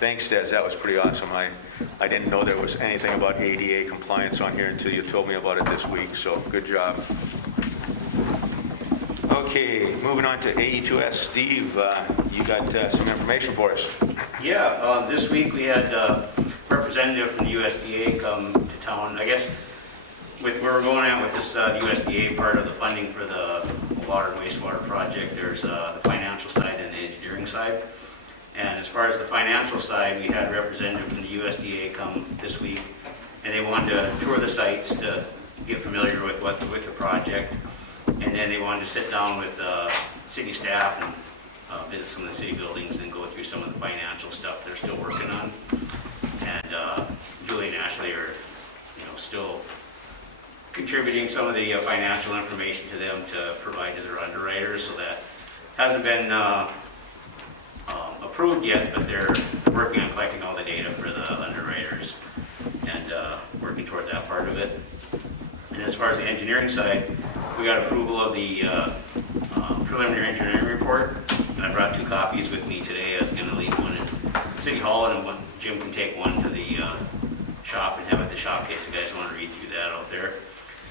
Thanks, Des. That was pretty awesome. I didn't know there was anything about ADA compliance on here until you told me about it this week, so good job. Okay, moving on to AE2S. Steve, you got some information for us. Yeah, this week we had a representative from the USDA come to town. I guess with where we're going at with this USDA part of the funding for the water and wastewater project, there's the financial side and the engineering side. And as far as the financial side, we had a representative from the USDA come this week, and they wanted to tour the sites to get familiar with the project. And then they wanted to sit down with city staff and visit some of the city buildings and go through some of the financial stuff they're still working on. And Julie and Ashley are, still contributing some of the financial information to them to provide to their underwriters. So that hasn't been approved yet, but they're working on collecting all the data for the underwriters and working towards that part of it. And as far as the engineering side, we got approval of the preliminary engineering report And I brought 2 copies with me today. I was gonna leave one in City Hall and one, Jim can take one to the shop and have it at the shop in case you guys wanna read through that out there.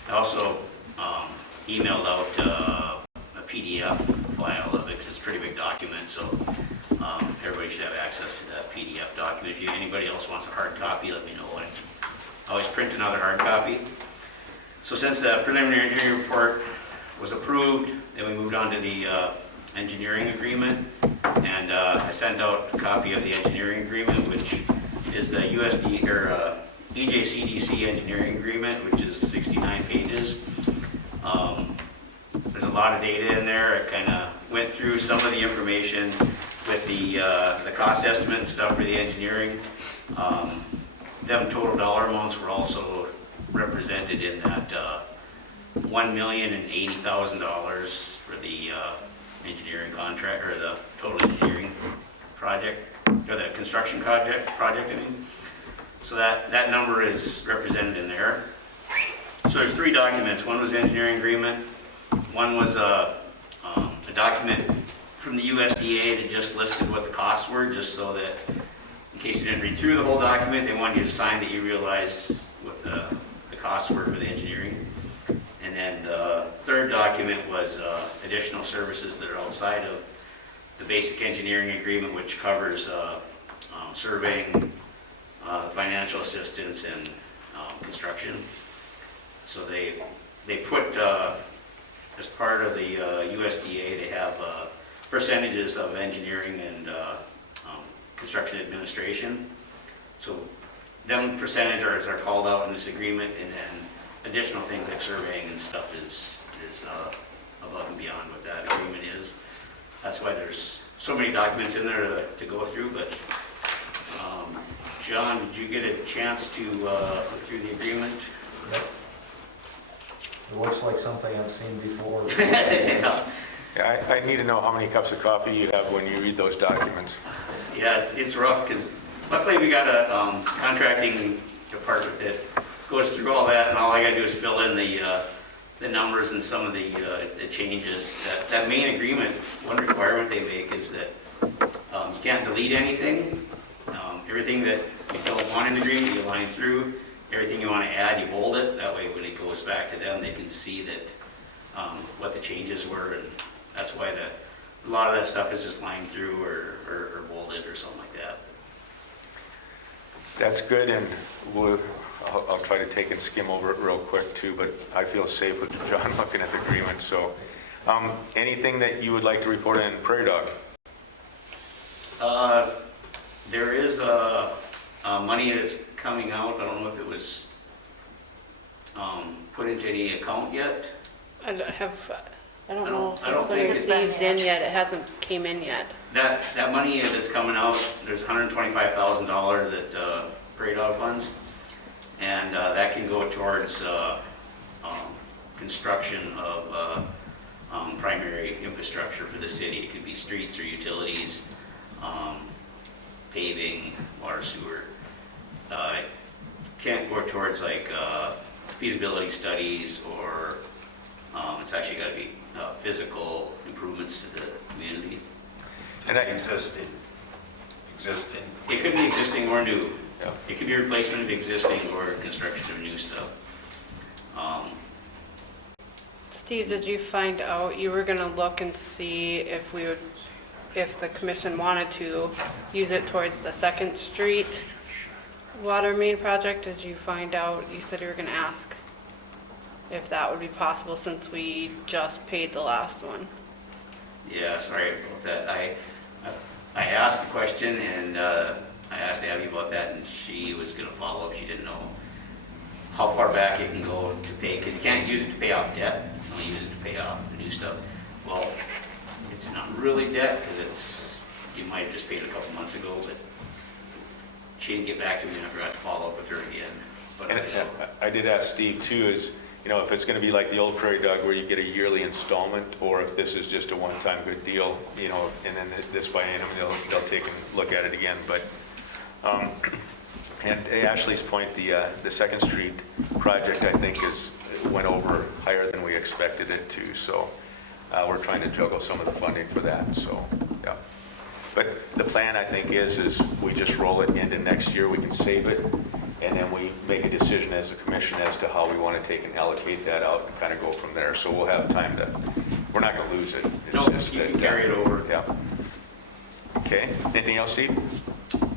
I also emailed out a PDF file of it, because it's a pretty big document, so everybody should have access to that PDF document. If anybody else wants a hard copy, let me know. I always print another hard copy. So since the preliminary engineering report was approved, then we moved on to the engineering agreement, and I sent out a copy of the engineering agreement, which is the USD or EJCDC engineering agreement, which is 69 pages. There's a lot of data in there. I kind of went through some of the information with the cost estimate and stuff for the engineering. Them total dollar amounts were also represented in that $1,080,000 for the engineering contract, or the total engineering project, or the construction project, I mean. So that number is represented in there. So there's 3 documents. One was the engineering agreement. One was a document from the USDA that just listed what the costs were, just so that in case you didn't read through the whole document, they wanted you to sign that you realize what the costs were for the engineering. And then the third document was additional services that are outside of the basic engineering agreement, which covers surveying, financial assistance, and construction. So they put, as part of the USDA, they have percentages of engineering and construction administration. So them percentages are called out in this agreement, and then additional things like surveying and stuff is above and beyond what that agreement is. That's why there's so many documents in there to go through. But John, did you get a chance to look through the agreement? It looks like something I've seen before. Yeah, I need to know how many cups of coffee you have when you read those documents. Yeah, it's rough, because luckily we got a contracting department that goes through all that, and all I gotta do is fill in the numbers and some of the changes. That main agreement, one requirement they make is that you can't delete anything. Everything that you don't want in the agreement, you line through. Everything you want to add, you bold it. That way when it goes back to them, they can see that what the changes were, and that's why a lot of that stuff is just lined through or bolded or something like that. That's good, and I'll try to take and skim over it real quick too, but I feel safe with John looking at the agreement. So anything that you would like to report in Prairie Dog? There is money that's coming out. I don't know if it was put into any account yet. I don't know if I don't it's think been it's received in yet. It hasn't came in yet. That money that's coming out, there's $125,000 that Prairie Dog funds, and that can go towards construction of primary infrastructure for the city. It could be streets or utilities, paving, water, sewer. It can't go towards like feasibility studies, or it's actually got to be physical improvements to the community. And existing. It could be existing or new. Yeah. It could be replacement of existing or construction of new stuff. Steve, did you find out, you were gonna look and see if the commission wanted to use it towards the 2nd Street water main project? Did you find out, you said you were gonna ask if that would be possible since we just paid the last one? Yeah, sorry about that. I asked the question, and I asked Abby about that, and she was going to follow up. She didn't know how far back it can go to pay, because you can't use it to pay off debt. You only use it to pay off the new stuff. Well, it's not really debt, because you might have just paid it a couple months ago, but she didn't get back to me, and I forgot to follow up with her again. But And I did ask Steve too, is, if it's going to be like the old Prairie Dog where you get a yearly installment, or if this is just a one-time good deal, and then this biennium they'll take and look at it again. But and Ashley's point, the 2nd Street project I think went over higher than we expected it to. So we're trying to juggle some of the funding for that. So But the plan, I think, is we just roll it into next year, we can save it, and then we make a decision as a commission as to how we want to take and allocate that out and kind of go from there. So we'll have time to, we're not going to lose it. It's No, just you that, can carry it over. Yeah. Okay, anything else, Steve?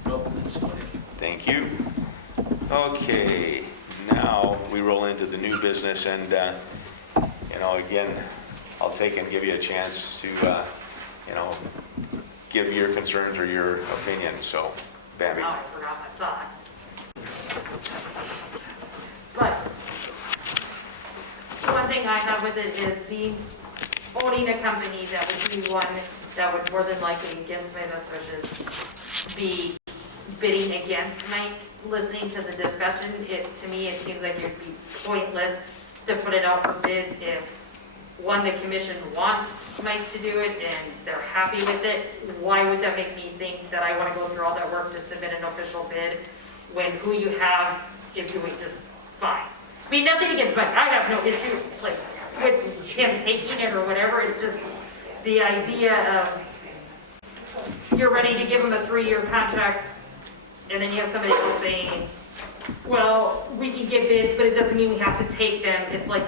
Nope, that's about it. Thank you. Okay, now we roll into the new business, and, again, I'll take and give you a chance to, give your concerns or your opinion, so, Bambi. Now I forgot my thought. But one thing I have with it is owning a company that would be one that would more than likely against my best wishes be bidding against Mike. Listening to the discussion, to me, it seems like it would be pointless to put it out for bids if, one, the commission wants Mike to do it and they're happy with it. Why would that make me think that I want to go through all that work to submit an official bid when who you have is doing just fine? I mean, nothing against Mike. I have no issue with him taking it or whatever. It's just the idea of you're ready to give him a 3-year contract, and then you have somebody else saying, well, we can get bids, but it doesn't mean we have to take them. It's like,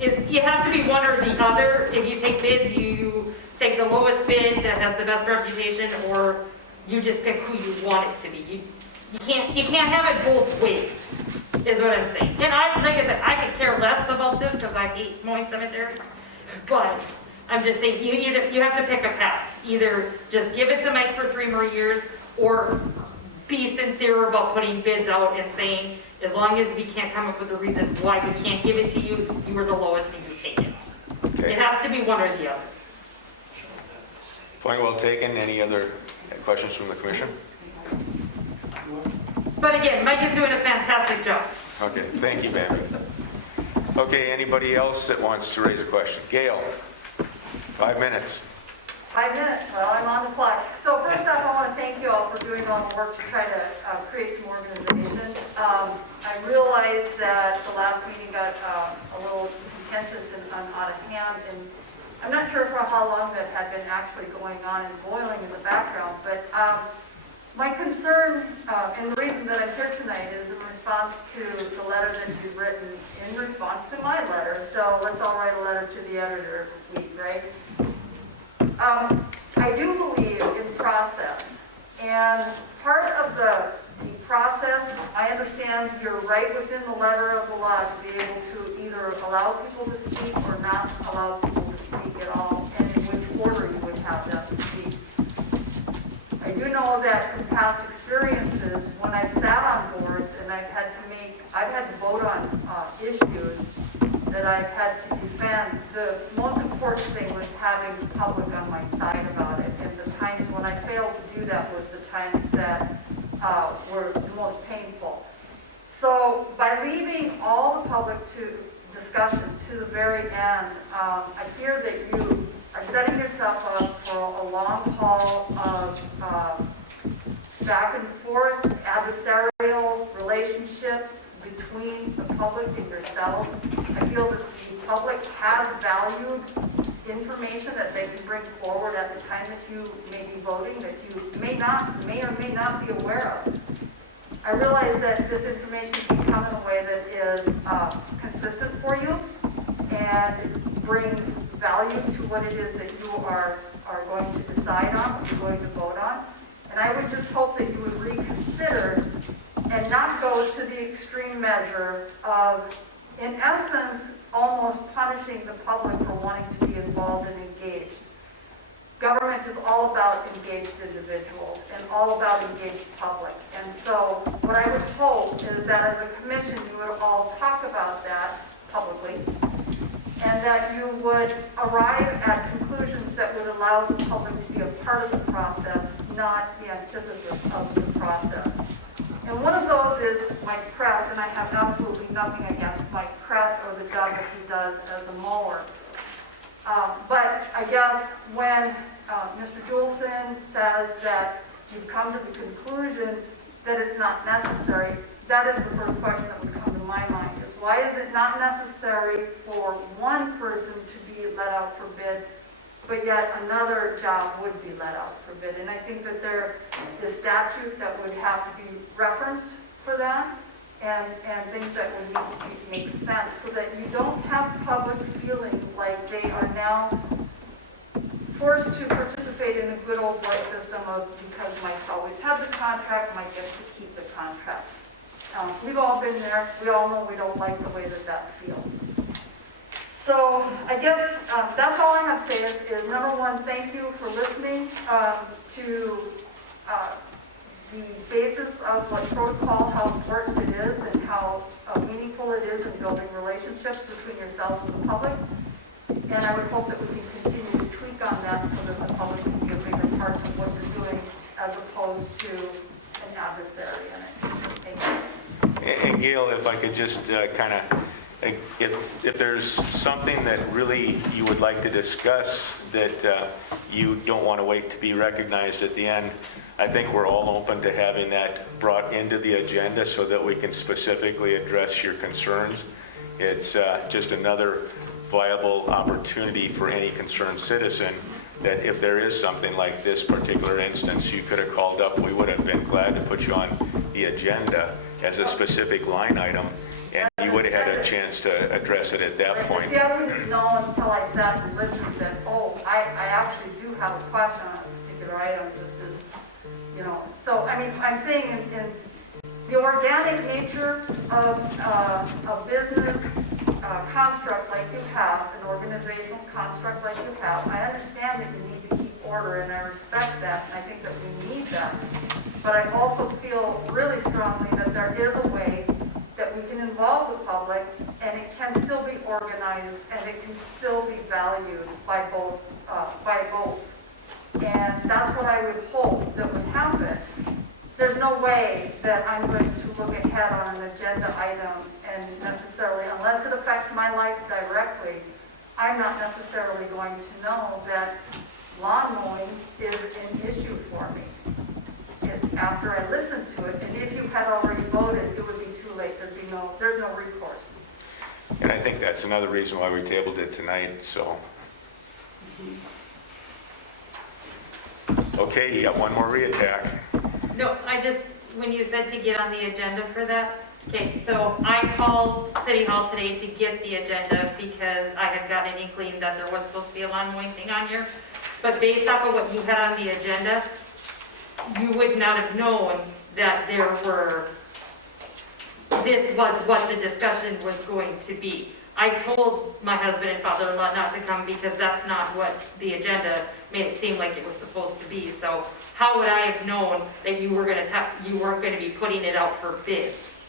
it has to be one or the other. If you take bids, you take the lowest bid that has the best reputation, or you just pick who you want it to be. You can't have it both ways, is what I'm saying. And like I said, I could care less about this because I hate mowing cemeteries, but I'm just saying you have to pick a path. Either just give it to Mike for 3 more years, or be sincere about putting bids out and saying, as long as we can't come up with a reason why we can't give it to you, you are the lowest and you take it. Okay. It has to be one or the other. Point well taken. Any other questions from the commission? But again, Mike is doing a fantastic job. Okay, thank you, Bambi. Okay, anybody else that wants to raise a question? Gail, 5 minutes. 5 minutes, well, I'm on the clock. So first off, I want to thank you all for doing all the work to try to create some organization. I realized that the last meeting got a little contentious and out of hand, and I'm not sure for how long that had been actually going on and boiling in the background, but my concern, and the reason that I'm here tonight is in response to the letter that you've written in response to my letter. So let's all write a letter to the editor this week, right? I do believe in process, and part of the process, I understand you're right within the letter of the law to be able to either allow people to speak or not allow people to speak at all, and in which order you would have them to speak. I do know that from past experiences, when I've sat on boards and I've had to vote on issues that I've had to defend, the most important thing was having the public on my side about it. And the times when I failed to do that was the times that were the most painful. So by leaving all the public to discussion to the very end, I fear that you are setting yourself up for a long haul of back and forth adversarial relationships between the public and yourself. I feel that the public has valued information that they can bring forward at the time that you may be voting that you may or may not be aware of. I realize that this information can come in a way that is consistent for you and brings value to what it is that you are going to decide on, what you're going to vote on. And I would just hope that you would reconsider and not go to the extreme measure of, in essence, almost punishing the public for wanting to be involved and engaged. Government is all about engaged individuals and all about engaged public. And so what I would hope is that as a commission you would all talk about that publicly, and that you would arrive at conclusions that would allow the public to be a part of the process, not the antithesis of the process. And one of those is Mike Kress, and I have absolutely nothing against Mike Kress or the job that he does as a mower. But I guess when Mr. Juleson says that you've come to the conclusion that it's not necessary, that is the first question that would come to my mind, is why is it not necessary for one person to be let out for bid, but yet another job would be let out for bid. And I think that there is statute that would have to be referenced for that, and things that would need to make sense, so that you don't have public feeling like they are now forced to participate in the good old boy system of, because Mike's always had the contract, Mike gets to keep the contract. We've all been there. We all know we don't like the way that that feels. So I guess that's all I have to say is number one, thank you for listening to the basis of what protocol, how important it is, and how meaningful it is in building relationships between yourselves and the public. And I would hope that we can continue to tweak on that so that the public can be a bigger part of what you're doing as opposed to an adversary in it. Thank you. And Gail, if I could just kind of, if there's something that really you would like to discuss that you don't want to wait to be recognized at the end, I think we're all open to having that brought into the agenda so that we can specifically address your concerns. It's just another viable opportunity for any concerned citizen that if there is something like this particular instance you could have called up, we would have been glad to put you on the agenda as a specific line item, and you would have had a chance to address it at that point. See, I wouldn't know until I sat and listened that, oh, I actually do have a question on a particular item, just as, you know. So, I mean, I'm saying in the organic nature of a business construct like you have, an organizational construct like you have, I understand that you need to keep order, and I respect that, and I think that we need that. But I also feel really strongly that there is a way that we can involve the public, and it can still be organized, and it can still be valued by both. And that's what I would hope that would happen. There's no way that I'm going to look ahead on an agenda item and necessarily, unless it affects my life directly, I'm not necessarily going to know that lawn mowing is an issue for me. After I listen to it, and if you had already voted, it would be too late. There's no recourse. And I think that's another reason why we tabled it tonight, so. Okay, you got one more reattack. No, when you said to get on the agenda for that, okay, so I called City Hall today to get the agenda because I had gotten an inkling that there was supposed to be a lawn mowing thing on here. But based off of what you had on the agenda, you would not have known that this was what the discussion was going to be. I told my husband and father-in-law not to come because that's not what the agenda made it seem like it was supposed to be. So how would I have known that you weren't going to be putting it out for bids?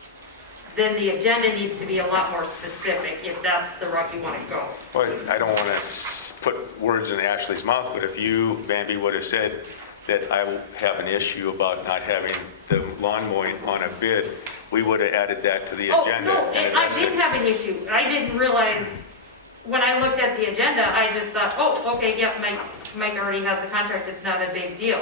Then the agenda needs to be a lot more specific if that's the route you want to go. Well, I don't want to put words in Ashley's mouth, but if you, Bambi, would have said that I have an issue about not having the lawn mowing on a bid, we would have added that to the agenda. Oh, no, I didn't have an issue. I didn't realize, when I looked at the agenda, I just thought, oh, okay, yep, Mike already has the contract, it's not a big deal.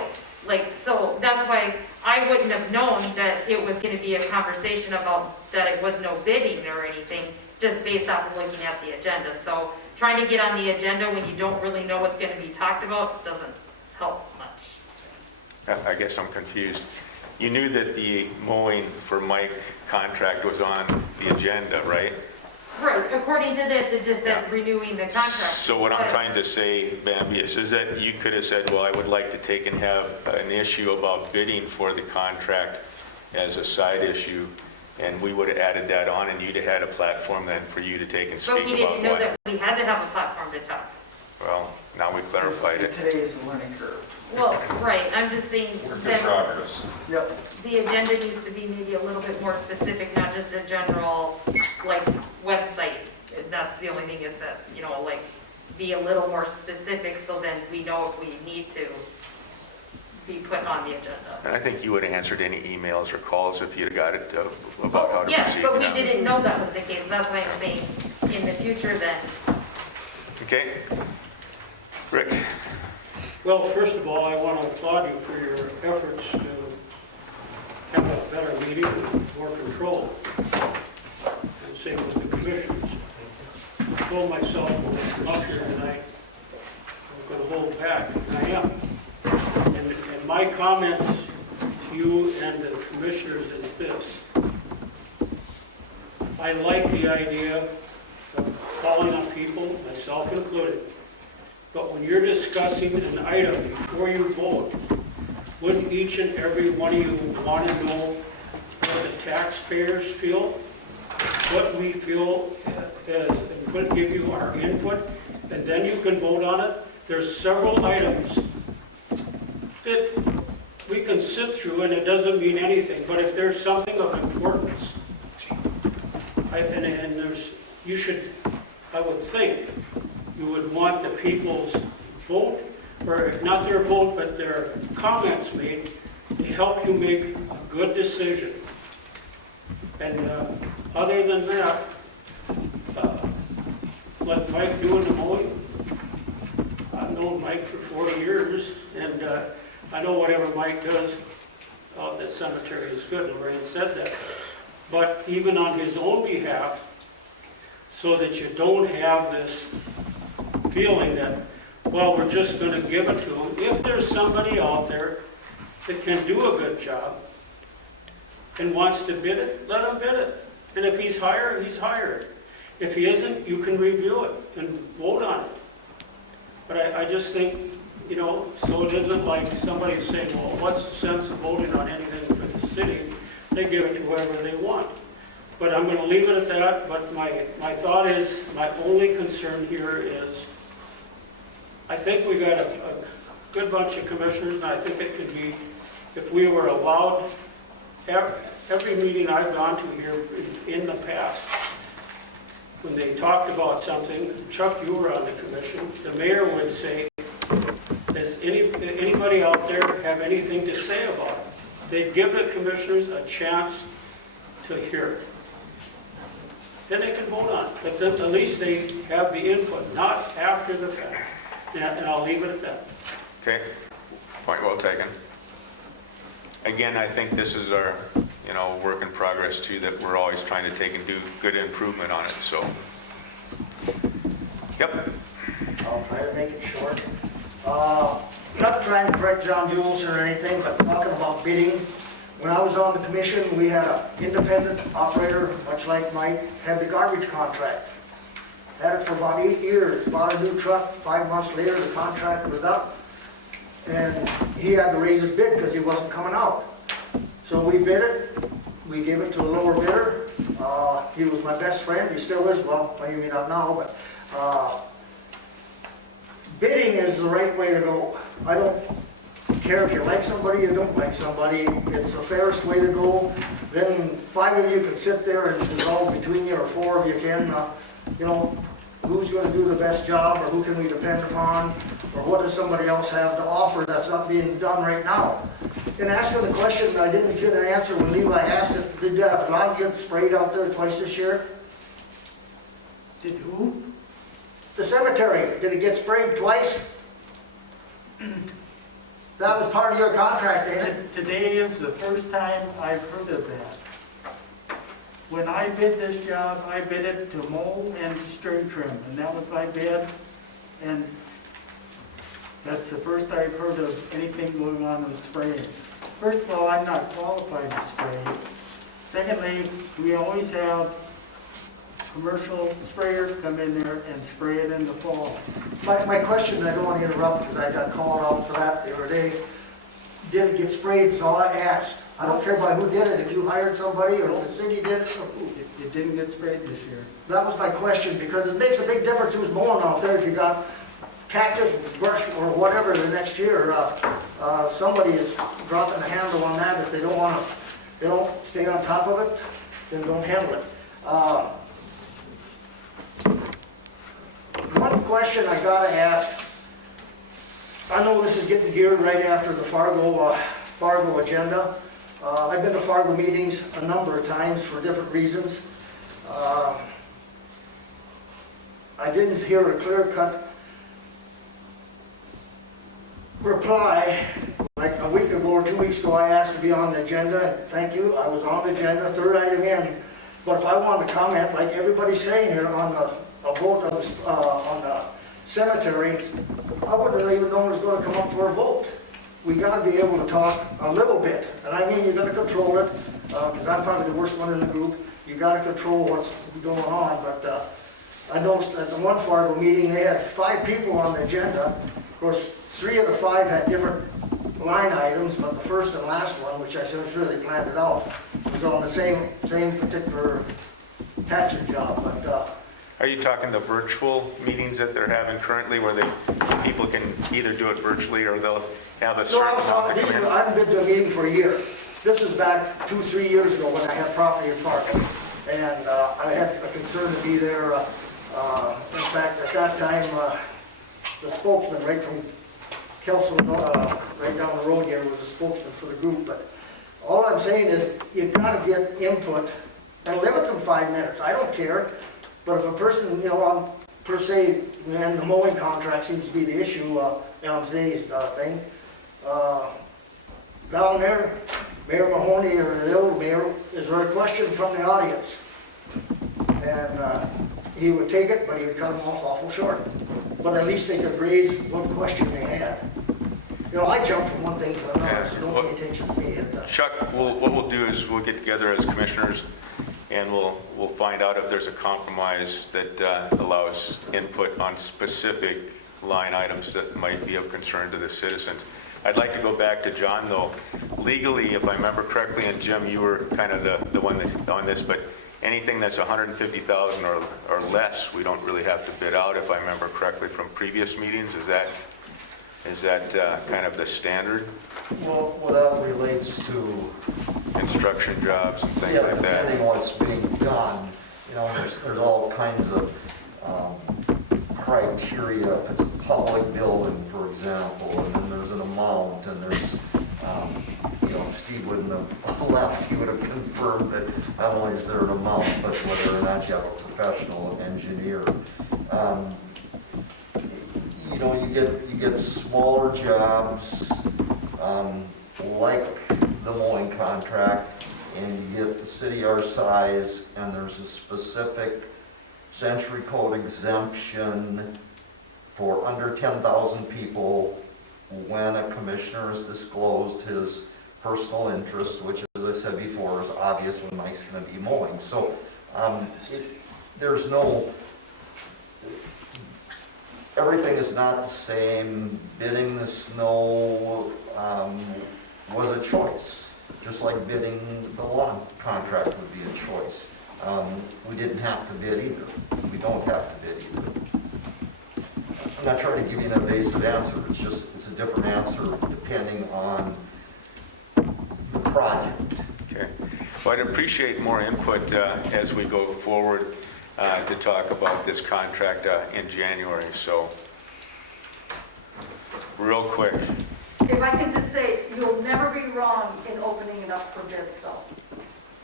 So that's why I wouldn't have known that it was going to be a conversation about that it was no bidding or anything, just based off of looking at the agenda. So trying to get on the agenda when you don't really know what's going to be talked about doesn't help much. I guess I'm confused. You knew that the mowing for Mike contract was on the agenda, right? Right, according to this, it just said renewing the contract. So what I'm trying to say, Bambi, is that you could have said, well, I would like to take and have an issue about bidding for the contract as a side issue, and we would have added that on, and you'd have had a platform then for you to take and speak about But we didn't know that we had to have a platform to talk. Well, now we clarified it. Today is the learning curve. Well, right, I'm just saying Work in that progress. Yep. the agenda needs to be maybe a little bit more specific, not just a general, website. That's the only thing it's be a little more specific so then we know if we need to be put on the agenda. And I think you would have answered any emails or calls if you'd have got it about how to Yes, proceed. but we now. didn't know that was the case. That's why I'm saying in the future then. Okay. Rick? Well, first of all, I want to applaud you for your efforts to have a better meeting with more control, and same with the commissioners. I told myself when I come up here tonight, I'm going to hold back, and I am. And my comments to you and the commissioners is this. I like the idea of calling on people, myself included, but when you're discussing an item before you vote, wouldn't each and every one of you want to know what the taxpayers feel, what we feel, and give you our input, and then you can vote on it? There's several items that we can sit through and it doesn't mean anything, but if there's something of importance, you should, I would think, you would want the people's vote, or if not their vote, but their comments made to help you make a good decision. And other than that, let Mike do the mowing. I've known Mike for 40 years, and I know whatever Mike does out at the cemetery is good. Lorraine said that. But even on his own behalf, so that you don't have this feeling that, well, we're just going to give it to him. If there's somebody out there that can do a good job and wants to bid it, let him bid it. And if he's hired, he's hired. If he isn't, you can review it and vote on it. But I just think, you know, so it isn't like somebody's saying, well, what's the sense of voting on anything for the city? They give it to whoever they want. But I'm going to leave it at that. But my thought is, my only concern here is, I think we got a good bunch of commissioners, and I think it could be, if we were allowed, every meeting I've gone to here in the past, when they talked about something, Chuck, you were on the commission, the mayor would say, does anybody out there have anything to say about it? They'd give the commissioners a chance to hear it. Then they can vote on it, but then at least they have the input, not after the fact. And I'll leave it at that. Okay, point well taken. Again, I think this is our, work in progress too, that we're always trying to take and do good improvement on it, so. Yep. I'll try to make it short. Not trying to correct John Jules or anything, but talking about bidding. When I was on the commission, we had an independent operator, much like Mike, had the garbage contract. Had it for about 8 years, bought a new truck, 5 months later the contract was up, and he had to raise his bid because he wasn't coming out. So we bid it, we gave it to a lower bidder. He was my best friend, he still is, well, maybe not now, but bidding is the right way to go. I don't care if you like somebody or don't like somebody, it's the fairest way to go. Then 5 of you can sit there and resolve between you, or 4 of you can, who's going to do the best job, or who can we depend upon, or what does somebody else have to offer that's not being done right now. In asking the question, I didn't get an answer when Levi asked it, did lawn get sprayed out there twice this year? Did who? The cemetery, did it get sprayed twice? That was part of your contract, ain't it? Today is the first time I've heard of that. When I bid this job, I bid it to mow and to string trim, and that was my bid. And that's the first I've heard of anything going on with spraying. First of all, I'm not qualified to spray. Secondly, we always have commercial sprayers come in there and spray it in the fall. My question, and I don't want to interrupt because I got called out for that the other day, did it get sprayed is all I asked. I don't care by who did it, if you hired somebody or if the city did it or who. It didn't get sprayed this year. That was my question, because it makes a big difference who's mowing out there. If you got cactus, brush, or whatever the next year, somebody is dropping a handle on that. If they don't stay on top of it, then don't handle it. One question I gotta ask, I know this is getting geared right after the Fargo agenda. I've been to Fargo meetings a number of times for different reasons. I didn't hear a clear-cut reply. Like a week ago or 2 weeks ago, I asked to be on the agenda, and thank you, I was on the agenda, third item in. But if I wanted to comment, like everybody's saying here, on a vote on the cemetery, I wouldn't have even known it was gonna come up for a vote. We gotta be able to talk a little bit, and I mean, you gotta control it, because I'm probably the worst one in the group. You gotta control what's going on, but I noticed at the one Fargo meeting, they had 5 people on the agenda. Of course, 3 of the 5 had different line items, but the first and last one, which I should have really planned it out, was on the same particular patching job, but, Are you talking the virtual meetings that they're having currently where people can either do it virtually or they'll have a no, certain amount that come in? I haven't been to a meeting for a year. This was back 2-3 years ago when I had property in Fargo, and I had a concern to be there. In fact, at that time, the spokesman right from Kelso, right down the road here, was a spokesman for the group. But all I'm saying is you've got to get input and limit them 5 minutes. I don't care. But if a person, per se, and the mowing contract seems to be the issue on today's thing, down there, Mayor Mahoney or the old mayor, is there a question from the audience? And he would take it, but he would cut them off awful short. But at least they could raise what question they had. I jump from one thing to another, so don't pay attention to me. Chuck, what we'll do is we'll get together as commissioners and we'll find out if there's a compromise that allows input on specific line items that might be of concern to the citizens. I'd like to go back to John, though. Legally, if I remember correctly, and Jim, you were kind of the one that on this, but anything that's 150,000 or less, we don't really have to bid out, if I remember correctly from previous meetings. Is that kind of the standard? Well, that relates to construction jobs and things like that. Depending on what's being done, there's all kinds of criteria. If it's a public building, for example, and then there's an amount, and there's, Steve wouldn't have left, he would have confirmed that not only is there an amount, but whether or not you have a professional engineer. You get smaller jobs, like the mowing contract, and you get the city our size, and there's a specific century code exemption for under 10,000 people when a commissioner has disclosed his personal interest, which, as I said before, is obvious when Mike's going to be mowing. So there's no... Everything is not the same. Bidding the snow was a choice, just like bidding the lawn contract would be a choice. We didn't have to bid either. We don't have to bid either. I'm not trying to give you an evasive answer. It's a different answer depending on the project. Okay. Well, I'd appreciate more input as we go forward to talk about this contract in January. So, real quick. If I can just say, you'll never be wrong in opening it up for bids, though.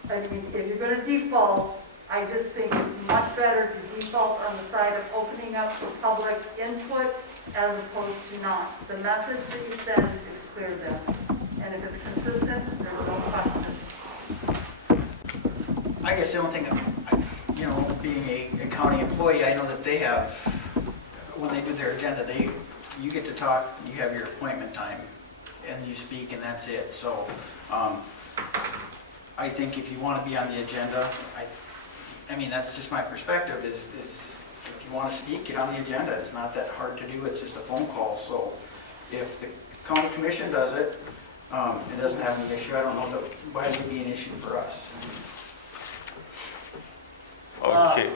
I mean, if you're going to default, I just think it's much better to default on the side of opening up for public input as opposed to not. The message that you send is clear then. And if it's consistent, there's no question. I guess the only thing, being a county employee, I know that they have, when they do their agenda, you get to talk, you have your appointment time, and you speak, and that's it. So I think if you want to be on the agenda, I mean, that's just my perspective, is if you want to speak, get on the agenda. It's not that hard to do. It's just a phone call. So if the county commission does it, it doesn't have any issue. I don't know why it would be an issue for us. Okay.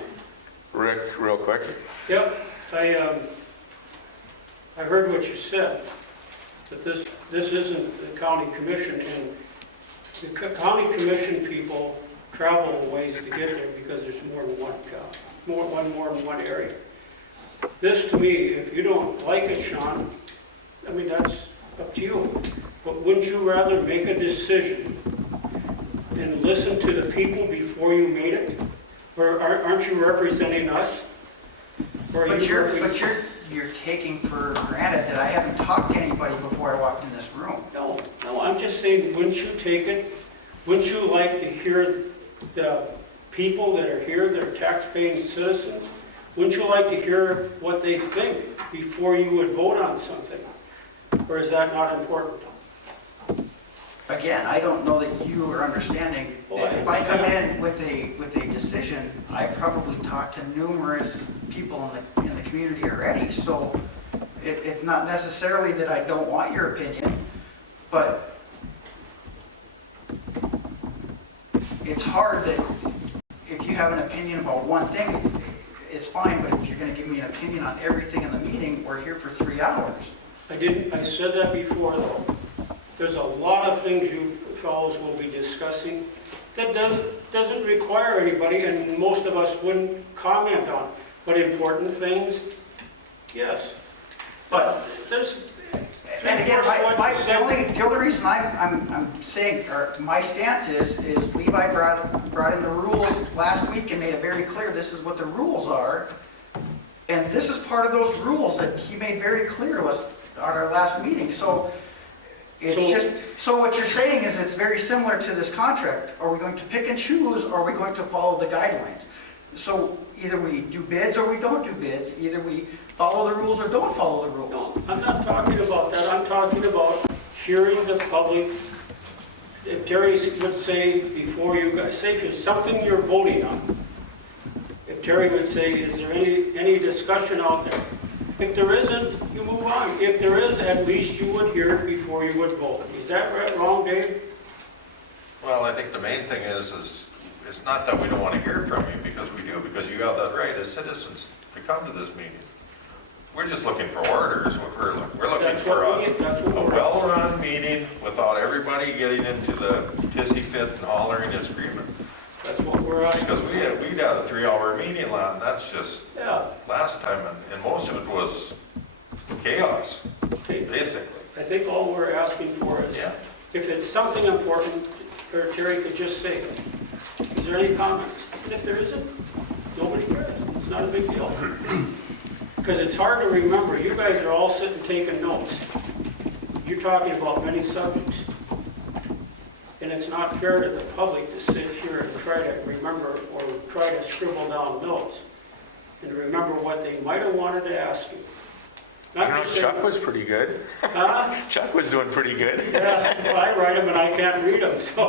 Rick, real quick. Yep, I heard what you said, that this isn't the county commission, and the county commission people travel a ways to get there because there's more than one area. This, to me, if you don't like it, Sean, I mean, that's up to you. But wouldn't you rather make a decision and listen to the people before you made it? Or aren't you representing us? But you're taking for granted that I haven't talked to anybody before I walked in this room. No, I'm just saying, wouldn't you take it? Wouldn't you like to hear the people that are here, that are tax-paying citizens? Wouldn't you like to hear what they think before you would vote on something? Or is that not important? Again, I don't know that you are understanding. Well, I If I come understand. in with a decision, I've probably talked to numerous people in the community already. So it's not necessarily that I don't want your opinion, but it's hard that if you have an opinion about one thing, it's fine, but if you're going to give me an opinion on everything in the meeting, we're here for 3 hours. I said that before though. There's a lot of things you fellows will be discussing that doesn't require anybody, and most of us wouldn't comment on. But important things, yes. But There's, and again, the only reason I'm saying, or my stance is Levi brought in the rules last week and made it very clear this is what the rules are. And this is part of those rules that he made very clear to us at our last meeting. So so what you're saying is it's very similar to this contract. Are we going to pick and choose, or are we going to follow the guidelines? So either we do bids or we don't do bids. Either we follow the rules or don't follow the rules. no, I'm not talking about that. I'm talking about hearing the public. If Terry would say before you guys, say if it's something you're voting on, if Terry would say, is there any discussion out there? If there isn't, you move on. If there is, at least you would hear it before you would vote. Is that right, wrong, Dave? Well, I think the main thing is it's not that we don't want to hear from you, because we do, because you have that right as citizens to come to this meeting. We're just looking for orders. We're looking That's for what we- that's what a we're- well-run meeting without everybody getting into the hissy fit and hollering and screaming. That's what we're asking. Because we had a 3-hour meeting last, and that's just Yeah. last time, and most of it was chaos, Okay. basically. I think all we're asking for is, Yeah. if it's something important, or Terry could just say, is there any comments? And if there isn't, nobody cares. It's not a big deal. Because it's hard to remember. You guys are all sitting taking notes. You're talking about many subjects. And it's not fair to the public to sit here and try to remember or try to scribble down notes and remember what they might have wanted to ask you. Not You know, just Chuck was pretty good. Huh? Chuck was doing pretty good. Yeah, well, I write them and I can't read them, so.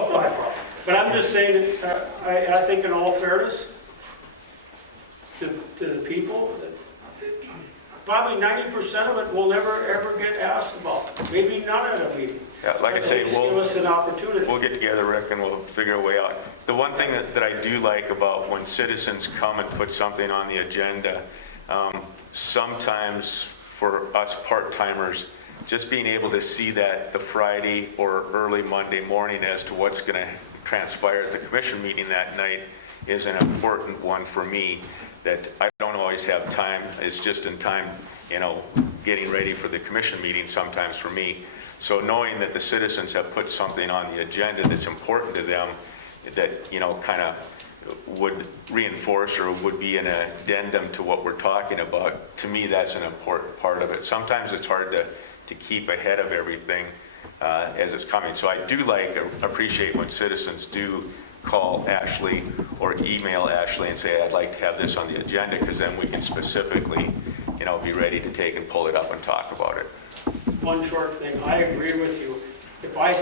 But I'm just saying, I think in all fairness to the people, that probably 90% of it will never, ever get asked about. Maybe none at a meeting. Yeah, like I But say, at least give us an opportunity. we'll get together, Rick, and we'll figure a way out. The one thing that I do like about when citizens come and put something on the agenda, sometimes for us part-timers, just being able to see that the Friday or early Monday morning as to what's going to transpire at the commission meeting that night is an important one for me, that I don't always have time. It's just in time, getting ready for the commission meeting sometimes for me. So knowing that the citizens have put something on the agenda that's important to them, that, kind of would reinforce or would be an addendum to what we're talking about, to me, that's an important part of it. Sometimes it's hard to keep ahead of everything as it's coming. So I do appreciate when citizens do call Ashley or email Ashley and say, I'd like to have this on the agenda, because then we can specifically, be ready to take and pull it up and talk about it. One short thing, I agree with you. If I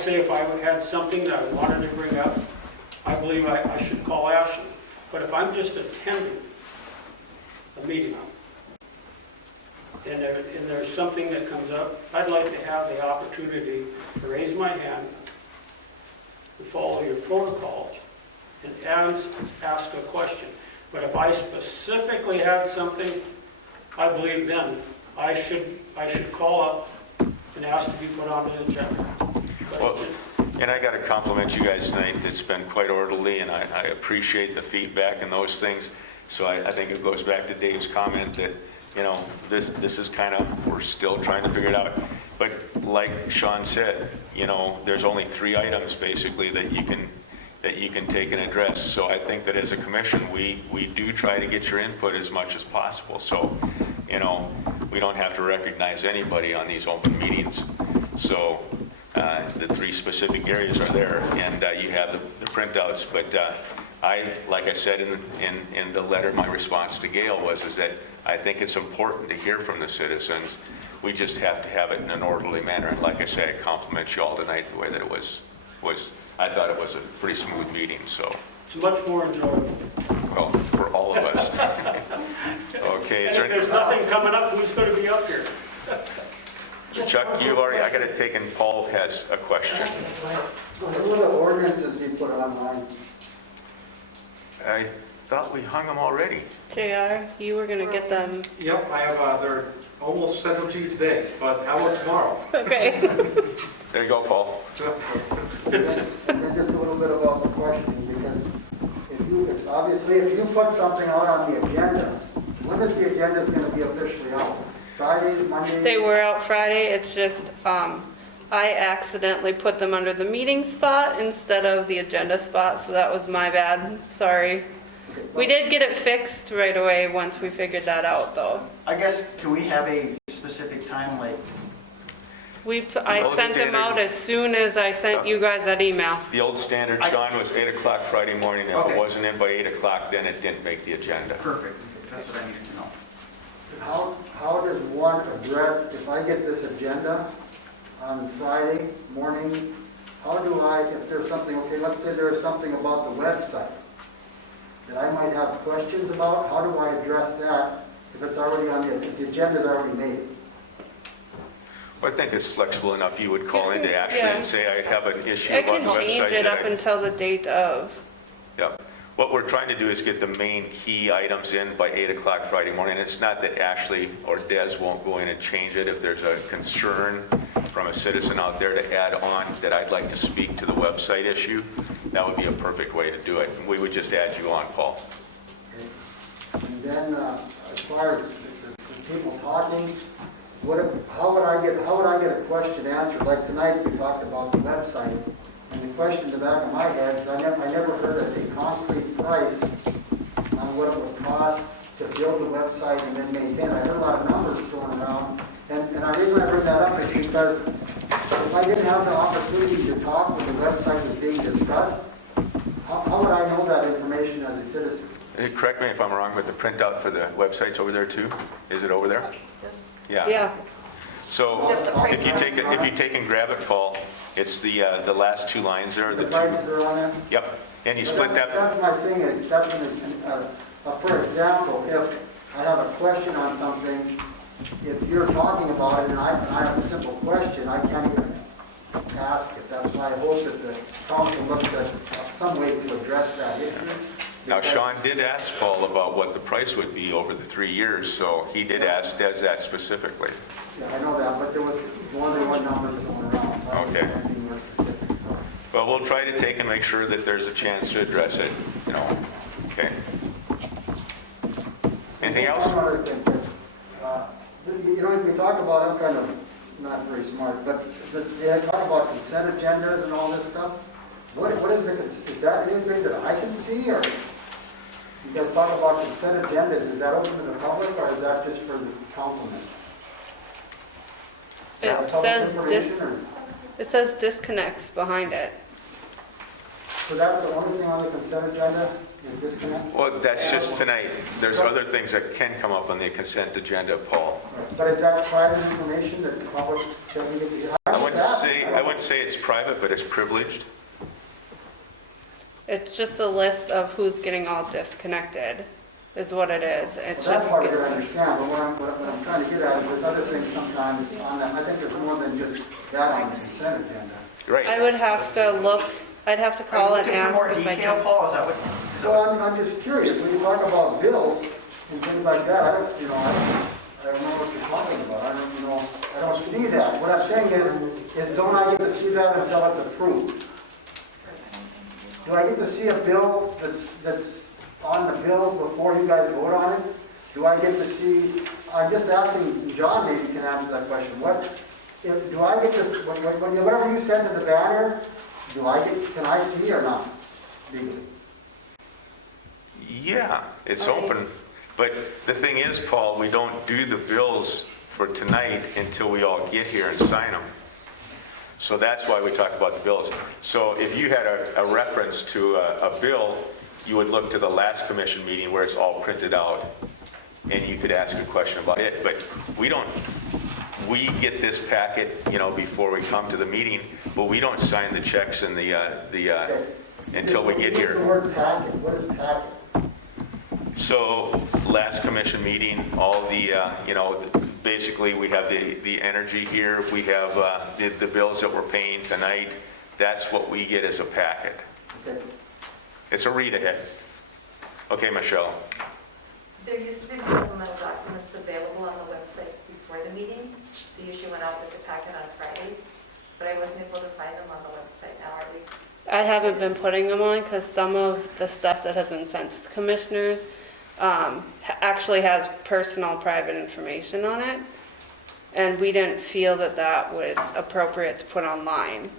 had something that I wanted to bring up, I believe I should call Ashley. But if I'm just attending a meeting, and there's something that comes up, I'd like to have the opportunity to raise my hand and follow your protocol and ask a question. But if I specifically had something, I believe then I should call up and ask to be put on the agenda. Well, and I got to compliment you guys tonight. It's been quite orderly, and I appreciate the feedback and those things. So I think it goes back to Dave's comment that, this is kind of, we're still trying to figure it out. But like Sean said, there's only 3 items basically that you can take and address. So I think that as a commission, we do try to get your input as much as possible. So, we don't have to recognize anybody on these open meetings. So the 3 specific areas are there, and you have the printouts. But like I said in the letter, my response to Gail is that I think it's important to hear from the citizens. We just have to have it in an orderly manner. And like I say, I compliment you all tonight the way that it was. I thought it was a pretty smooth meeting, so. It's much more enjoyable. Well, for all of us. Okay, is And there if there's nothing coming up, who's going to be up here? Chuck, I got it taken. Paul has a question. What are the ordinances you put online? I thought we hung them already. JR, you were gonna get them. Yep, I have, they're almost sent them to you today, but how about tomorrow? Okay. There you go, Paul. And then just a little bit about the question, because obviously if you put something out on the agenda, when is the agenda going to be officially out? Friday, Monday? They were out Friday, it's just, I accidentally put them under the meeting spot instead of the agenda spot, so that was my bad, sorry. We did get it fixed right away once we figured that out, though. I guess, do we have a specific time, like, I sent them out as soon as I sent you guys that email. The old standard, John, was 8 o'clock Friday morning. If it wasn't in by 8 o'clock, then it didn't make the agenda. perfect, that's what I needed to know. How does one address, if I get this agenda on Friday morning, how do I, if there's something, okay, let's say there's something about the website that I might have questions about, how do I address that if it's already on if the agenda's already made? Well, I think it's flexible enough. You would call into action and say, I have an issue I about can the website. change it up until the date of. Yeah. What we're trying to do is get the main key items in by 8 o'clock Friday morning. It's not that Ashley or Des won't go in and change it. If there's a concern from a citizen out there to add on that I'd like to speak to the website issue, that would be a perfect way to do it. And we would just add you on, Paul. Okay. And then as far as the people talking, how would I get a question answered? Like tonight, we talked about the website, and the question in the back of my head is, I never heard of a concrete price on what it would cost to build a website and then maintain it. I heard a lot of numbers thrown around, and the reason I bring that up is because if I didn't have the opportunity to talk when the website was being discussed, how would I know that information as a citizen? Correct me if I'm wrong, but the printout for the website's over there too? Is it over there? Yes. Yeah. Yeah. So if you take and grab it, Paul, it's the last two lines there. The prices are on there? Yep. And you split that. That's my thing, is that's for example, if I have a question on something, if you're talking about it and I have a simple question, I can't even ask it. That's why I hope that the council looks at some way to address that issue. Now, Sean did ask Paul about what the price would be over the 3 years, so he did ask Des that specifically. Yeah, I know that, but there was more than one number going around. So Okay. Well, we'll try to take and make sure that there's a chance to address it, Okay. Anything else? One other thing. If we talk about, I'm kind of not very smart, but they talk about consent agendas and all this stuff. What is that anything that I can see, or you guys talk about consent agendas, is that open to the public, or is that just for the councilmen? It says disconnects behind it. So that's the only thing on the consent agenda, is disconnect? Well, that's just tonight. There's other things that can come up on the consent agenda, Paul. But is that private information that the public doesn't get to? I wouldn't say it's private, but it's privileged. It's just a list of who's getting all disconnected, is what it is. It's That just. part of it I understand, but what I'm trying to get at is there's other things sometimes on that. I think there's more than just that on the consent agenda. Right. I would have to look, I'd have to call and Are you looking ask for more if I detail, can. Paul? Is that what? So I'm just curious, when you talk about bills and things like that, I don't know what you're talking about. I don't see that. What I'm saying is don't I get to see that until it's approved? Do I get to see a bill that's on the bill before you guys vote on it? Do I get to see, I'm just asking, John maybe can answer that question. Do I get to, whatever you send to the banner, can I see or not legally? Yeah, it's open. But the thing is, Paul, we don't do the bills for tonight until we all get here and sign them. So that's why we talk about the bills. So if you had a reference to a bill you would look to the last commission meeting where it's all printed out, and you could ask a question about it, but we get this packet, before we come to the meeting, but we don't sign the checks and until we get The here. word packet, what is packet? So, last commission meeting, all the, basically, we have the energy here, we have the bills that we're paying tonight. That's what we get as a packet. Okay. It's a read ahead. Okay, Michelle. There used to be supplemental documents available on the website before the meeting. They usually went out with the packet on Friday, but I wasn't able to find them on the website now, are we? I haven't been putting them on because some of the stuff that has been sent to the commissioners actually has personal private information on it. And we didn't feel that that was appropriate to put online,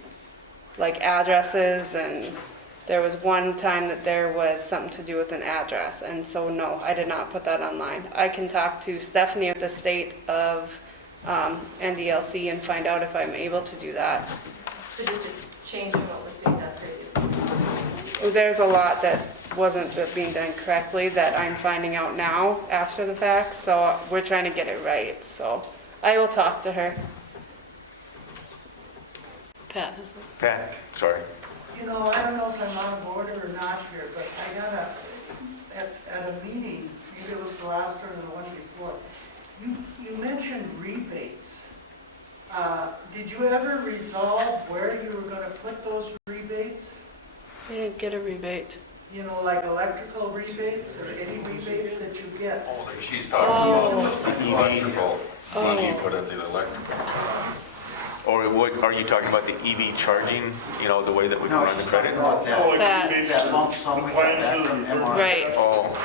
like addresses, and there was one time that there was something to do with an address, and so no, I did not put that online. I can talk to Stephanie at the state of NDLC and find out if I'm able to do that. So this is changing what was being done previously. There's a lot that wasn't being done correctly that I'm finding out now after the fact, so we're trying to get it right, so I will talk to her. Pat, is it? Pat, sorry. I don't know if I'm on board or not here, but I got at a meeting, maybe it was the last one or the one before, you mentioned rebates. Did you ever resolve where you were going to put those rebates? I didn't get a rebate. Like electrical rebates or any rebates that you get? Oh, she's talking about electrical money you put into the electrical. Or are you talking about the EV charging, the way that we No, run the she's talking credit? about That- that lump sum we got back from MRI. Right. Oh,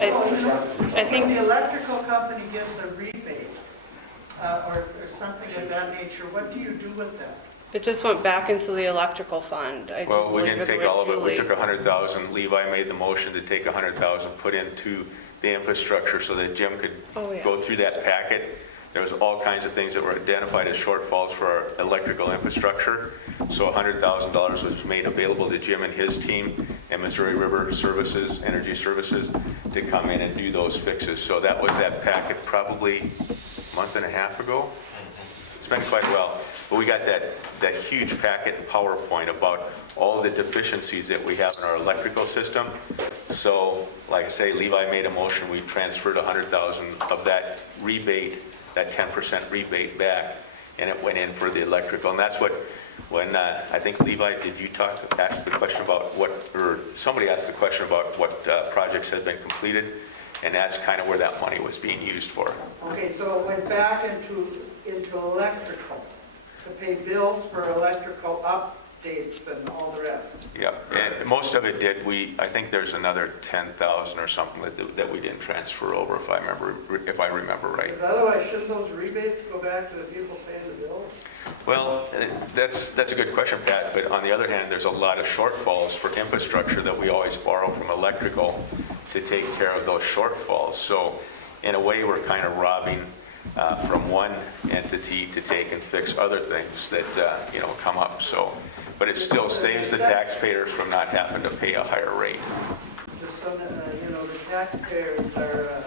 I think When the electrical company gives a rebate or something of that nature, what do you do with that? it just went back into the electrical fund. I well, we believe didn't is take where all of it. We Julie- took 100,000. Levi made the motion to take 100,000, put into the infrastructure so that Jim could Oh, yeah. go through that packet. There was all kinds of things that were identified as shortfalls for our electrical infrastructure. So $100,000 was made available to Jim and his team and Missouri River Services, Energy Services, to come in and do those fixes. So that was that packet probably a month and a half ago. It's been quite a while. But we got that huge packet in PowerPoint about all the deficiencies that we have in our electrical system. So, like I say, Levi made a motion, we transferred 100,000 of that rebate, that 10% rebate back, and it went in for the electrical. And that's what, when I think Levi, did you ask the question about or somebody asked the question about what projects had been completed, and that's kind of where that money was being used for. Okay, so it went back into electrical, to pay bills for electrical updates and all the rest. Yep, and most of it did. I think there's another 10,000 or something that we didn't transfer over, if I remember right. Because otherwise, shouldn't those rebates go back to the people paying the bills? Well, that's a good question, Pat, but on the other hand, there's a lot of shortfalls for infrastructure that we always borrow from electrical to take care of those shortfalls. So in a way, we're kind of robbing from one entity to take and fix other things that come up. So, but it still saves the taxpayers from not having to pay a higher rate. Just so that, the taxpayers are,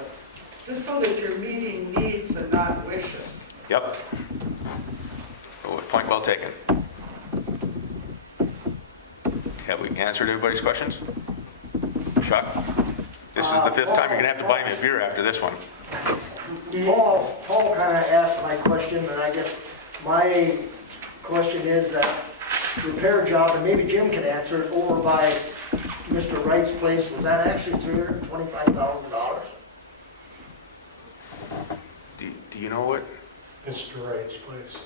just so that you're meeting needs and not wishes. Yep. Oh, point well taken. Have we answered everybody's questions? Chuck? This is the fifth time you're gonna have to buy me a beer after this one. Paul kind of asked my question, and I guess my question is that repair job, and maybe Jim can answer it, over by Mr. Wright's place, was that actually $325,000? Do you know what? Mr. Wright's place.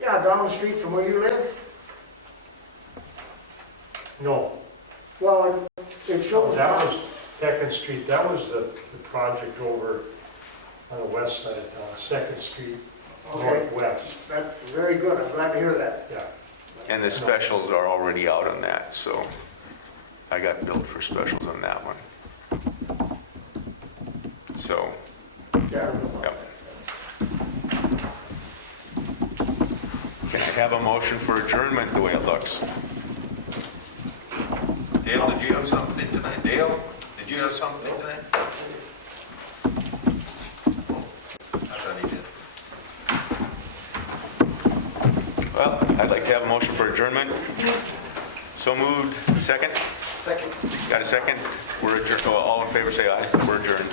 Yeah, down the street from where you live? No. Well, it shows That was Second Street. That was the project over on the west side of town, Second Street, Okay. northwest. That's very good, I'm glad to hear that. Yeah. And the specials are already out on that, so I got billed for specials on that one. So, Yeah. yep. Can I have a motion for adjournment the way it looks? Dale, did you have something tonight? Dale, did you have something tonight? Oh, I thought he did. Well, I'd like to have a motion for adjournment. So moved. Second? Second. Got a second? We're adjourned. All in favor, say aye. We're adjourned.